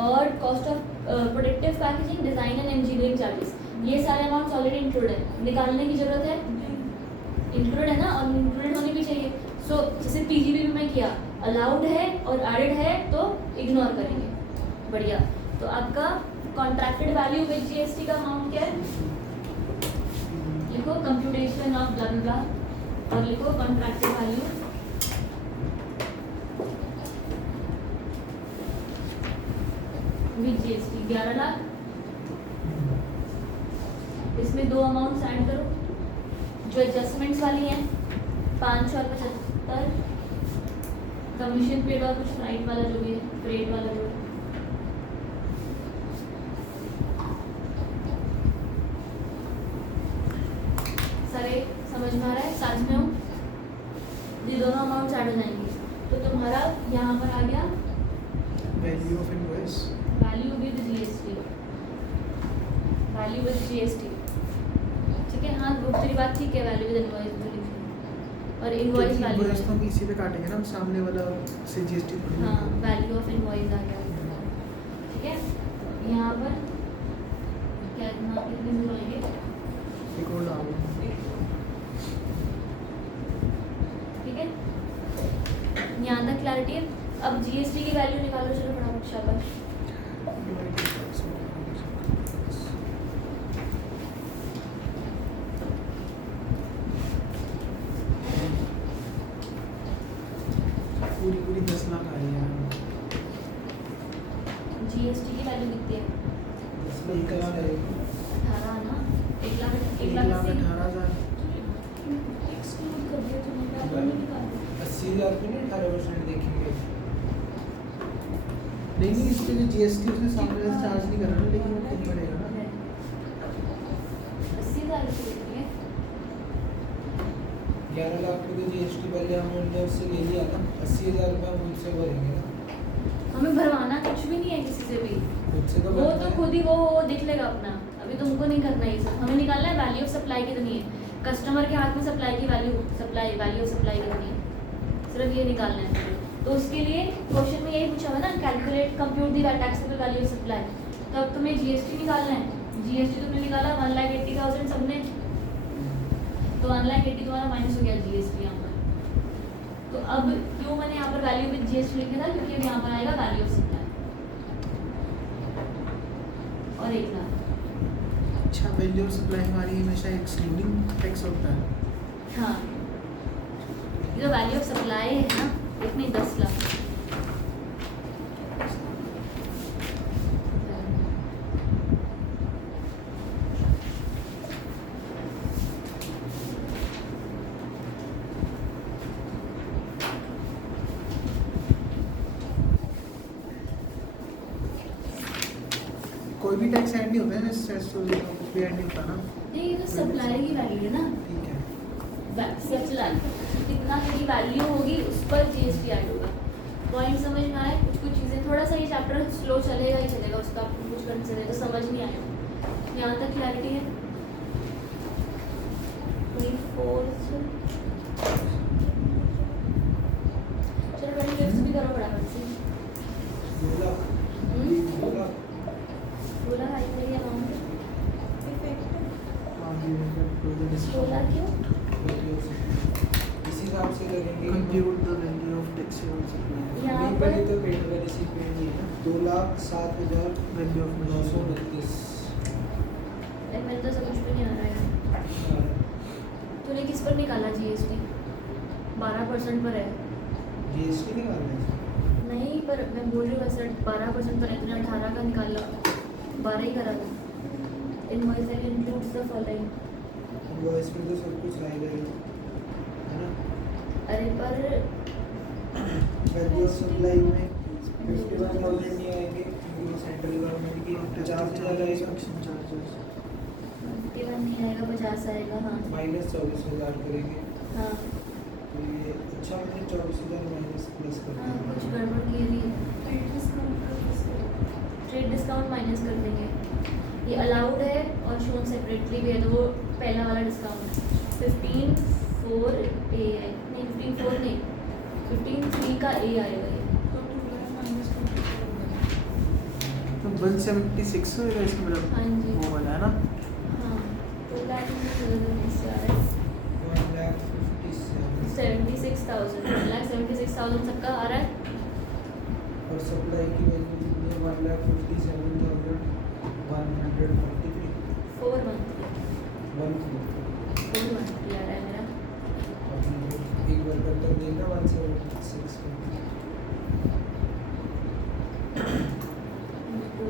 और cost of productive packaging, design and engineering charges. ये सारे अमाउंट्स ऑलरेडी इंक्लूड है, निकालने की जरूरत है? इंक्लूड है ना, और इंक्लूडेड होनी भी चाहिए। सो जैसे पीजीबी में मैं किया, अलाउड है और एडेड है तो इग्नोर करेंगे। बढ़िया। तो आपका कॉन्ट्रैक्टेड वैल्यू विद जीएसटी का अमाउंट क्या है? लिखो कंप्यूटेशन ऑफ ब्ला ब्ला और लिखो contracted value with GST 11 lakh. इसमें दो अमाउंट्स ऐड करो जो एडजस्टमेंट्स वाली हैं, 500 और 75, कमीशन पेड और कुछ फ्राइट वाला जो भी है, फ्रेट वाला जो है। सारे समझ में आ रहा है? साथ में हूँ, ये दोनों अमाउंट्स ऐड हो जाएंगे, तो तुम्हारा यहाँ पर आ गया value of invoice, value with GST, value with GST. ठीक है, हाँ वो तेरी बात ठीक है, वैल्यू विद इनवॉइस और इनवॉइस वैल्यू। इनवॉइस तो हम इसी पे काटेंगे ना, हम सामने वाला से जीएसटी। हाँ, वैल्यू ऑफ इनवॉइस आ गया। ठीक है, यहाँ पर क्या कितने जीरो आएंगे? एक और डाल। ठीक है, यहाँ तक क्लैरिटी है। अब अब जीएसटी की वैल्यू निकालो, चलो फटाफट, शाबाश। पूरी पूरी 10 लाख आ रही है। जीएसटी की वैल्यू कितनी है? 1 लाख 18 ना, 1 लाख 18,000। एक्सक्लूड कर दिया तुमने, आपने नहीं निकाला। 80,000 पे नहीं 18% देखेंगे। नहीं इस पे जो जीएसटी उसने सामने से चार्ज नहीं करना, लेकिन वो खुद पड़ेगा ना। 80,000 की कितनी है? 11 लाख पे तो जीएसटी पहले हमने उससे ले लिया था। 80,000 रुपये हम उससे भरेंगे ना। हमें भरवाना कुछ भी नहीं है किसी से भी, खुद से तो वो भरना तो है। खुद ही वो दिख लेगा अपना। अभी तुमको नहीं करना है ये सब, हमें निकालना है वैल्यू ऑफ सप्लाई कितनी है, कस्टमर के हाथ में सप्लाई की वैल्यू ऑफ सप्लाई कितनी है, सिर्फ ये निकालना है। तो उसके लिए क्वेश्चन में यही पूछा हुआ ना, calculate compute the taxable value of supply. तो अब तुम्हें जीएसटी निकालना है। जीएसटी तुमने निकाला 1,80,000 सबने, तो 1,80,000 तुम्हारा माइनस हो गया जीएसटी यहाँ पर। तो अब क्यों मैंने यहाँ पर वैल्यू विद जीएसटी लिखा था, क्योंकि अब यहाँ पर आएगा वैल्यू ऑफ सप्लाई और 1 लाख। अच्छा, वैल्यू ऑफ सप्लाई हमारी हमेशा एक्सक्लूडिंग टैक्स होता है। हाँ, ये जो वैल्यू ऑफ सप्लाई है ना, इतनी 10 लाख। कोई भी टैक्स ऐड नहीं होता है, सेस तो कुछ भी ऐड नहीं होता ना। नहीं, ये तो सप्लाई की वैल्यू है ना, ठीक है। सप्लाई कितना की वैल्यू होगी उस पर जीएसटी ऐड होगा। पॉइंट समझ में आए? कुछ कुछ चीज़ें, थोड़ा सा ये चैप्टर स्लो चलेगा ही चलेगा, उसका आपको कुछ कंसिडर तो समझ नहीं आएगा। यहाँ तक क्लैरिटी है? चलो 25 भी करो फटाफट से। 2 लाख। हम्म? 2 लाख। बोला हाई मेरी अमाउंट बोला क्यों? इसी हिसाब से करेंगे। Compute the value of taxable supply. यहाँ नहीं पर पहले तो पेड वाली सीट पे नहीं है ना। 2,07,932। वैल्यू ऑफ मेरे तो सब कुछ भी नहीं आ रहा है। तूने किस पर निकाला जीएसटी? 12% पर है। जीएसटी निकालना है। नहीं, पर मैं बोल रही हूँ वैसे 12% पर है, तूने 18 का निकाला, 12 ही करा था। Invoice that includes the following. Invoice में तो सब कुछ आएगा ही, है ना। अरे पर वैल्यू ऑफ सप्लाई में 51,000 नहीं आएंगे क्योंकि वो सेंट्रल गवर्नमेंट की 50,000 आएगा। चार्जेस 51 नहीं आएगा, 50 आएगा। हाँ माइनस 24,000 करेंगे। हाँ तो ये अच्छा मैंने 24,000 माइनस प्लस कर हाँ, दिया। कुछ गड़बड़ की रही है। ट्रेड डिस्काउंट माइनस कर देंगे। ये अलाउड है और शोन सेपरेटली भी है, तो वो पहला वाला डिस्काउंट 15,4 ए है, नहीं 15,4 नहीं, 15,3 का ए आएगा ये। तो 176 होएगा इसका मतलब। हाँ जी। वो वाला है ना। हाँ, तो लाख में से आ रहा है 1,57,000 76,000, 1,76,000 सबका आ रहा है। और सप्लाई की वैल्यू कितनी है? 1,57,143। 4 मंथ 1 4 मंथ आ रहा है मेरा। एक वर्कर तक देगा 176 का। तो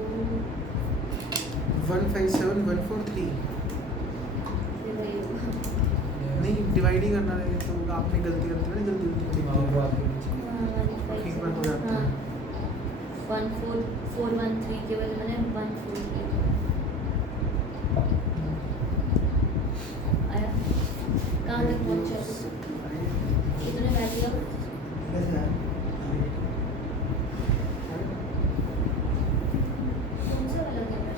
157,143 ये वही होगा। नहीं डिवाइड ही करना है, तो आपने गलती करती है ना, जल्दी जल्दी हाँ, वो लिख आगे नीचे। एक बार हो जाता है। 1,413 के बदले मैंने 1,4 किया आया। कहाँ तक पहुँचा? कितने वैल्यू अब? कौन सा वाला क्या है?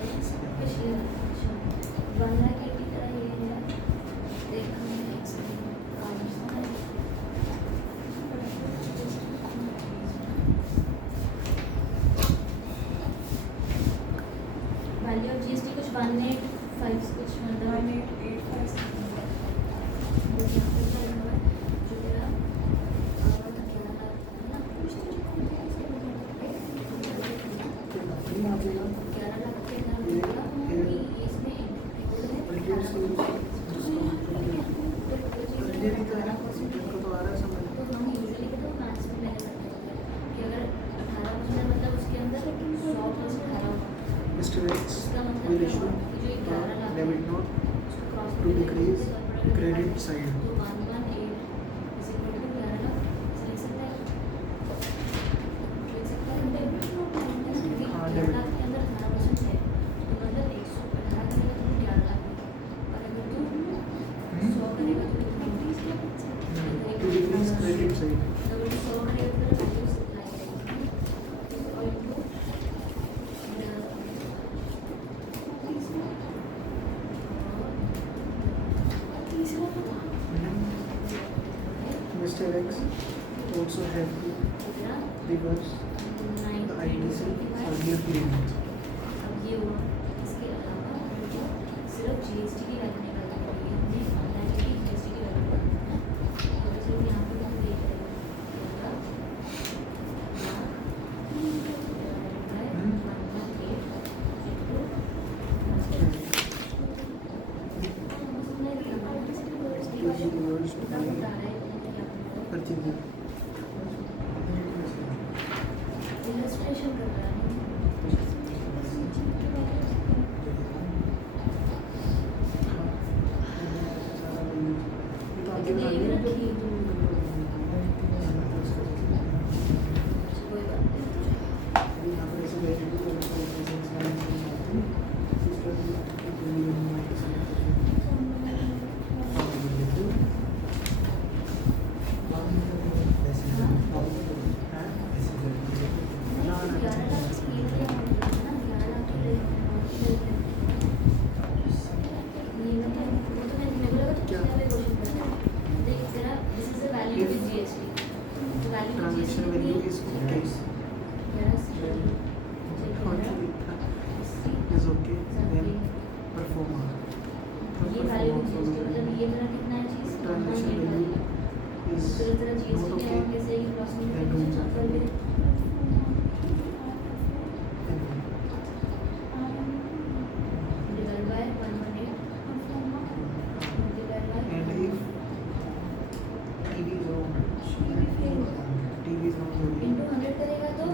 पिछले वाला। अच्छा, 1,80,000 की तरह ये है। देखा मैंने एक सेकंड। वैल्यू ऑफ जीएसटी कुछ 185 कुछ मतलब जो तेरा क्या था ना, Mr. X इसका मतलब will क्या issue हुआ कि जो ये 11 लाख debit note उसको cross to decrease credit side. तो 118 is equal to 11 लाख लिख सकता है क्योंकि हाँ, 11 debit. लाख के अंदर 18% है तो मतलब 118 करेगा तो 11 लाख और अगर तू 100 करेगा तो To decrease credit side. अगर तू 100 करेगा तो तेरा वैल्यू सप्लाई करेगा और इनटू तीसरा पता Mr. X also have to reverse the ITC earlier payment. अब ये हुआ इसके अलावा हमको सिर्फ जीएसटी की वैल्यू निकालनी पड़ेगी हमने माना है कि जीएसटी की वैल्यू निकालनी है तो चलो यहाँ पे हम देख रहे हैं Purchasing. इलस्ट्रेशन कर रहा है कोई बात नहीं Transaction value is okay. Is okay. Then perform. Transaction value is not okay. Then don't. And if TV is wrong, TV is wrong. Into 100 करेगा तो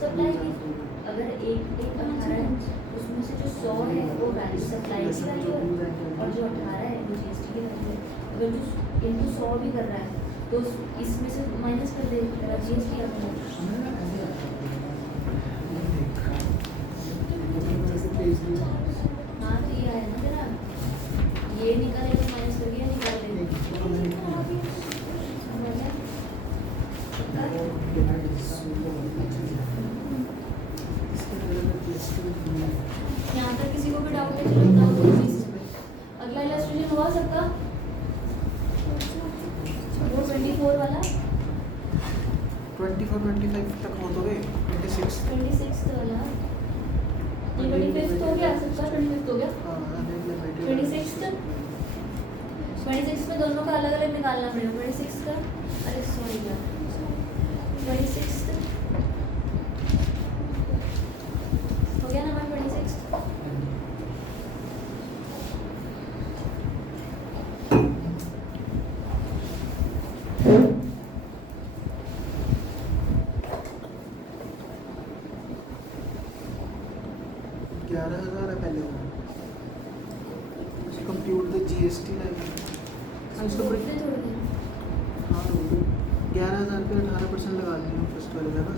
सप्लाई की अगर एक 18 उसमें से जो 100 है वो वैल्यू सप्लाई की वैल्यू है और जो 18 है वो जीएसटी की वैल्यू है अगर तू इंटू 100 भी कर रहा है तो इसमें से माइनस कर दे तेरा जीएसटी हाँ तो ये है ना तेरा ये निकाले तो माइनस कर दिया निकाल दे समझ आया? यहाँ तक किसी को भी डाउट है चलो बताओ दो चीज अगला इलस्ट्रेशन हुआ सबका वो 24 वाला 24-25 तक हो तो गए 26 26 वाला ये 25 हो गया सबका 25 हो गया 26 में दोनों का अलग अलग निकालना पड़ेगा 26 का अरे सॉरी यार 26 हो गया ना मैं 26 11,000 है पहले वो कंप्यूट द जीएसटी लाइक छोड़ दे हाँ 11,000 पे 18% लगा दिए फर्स्ट वाले का ना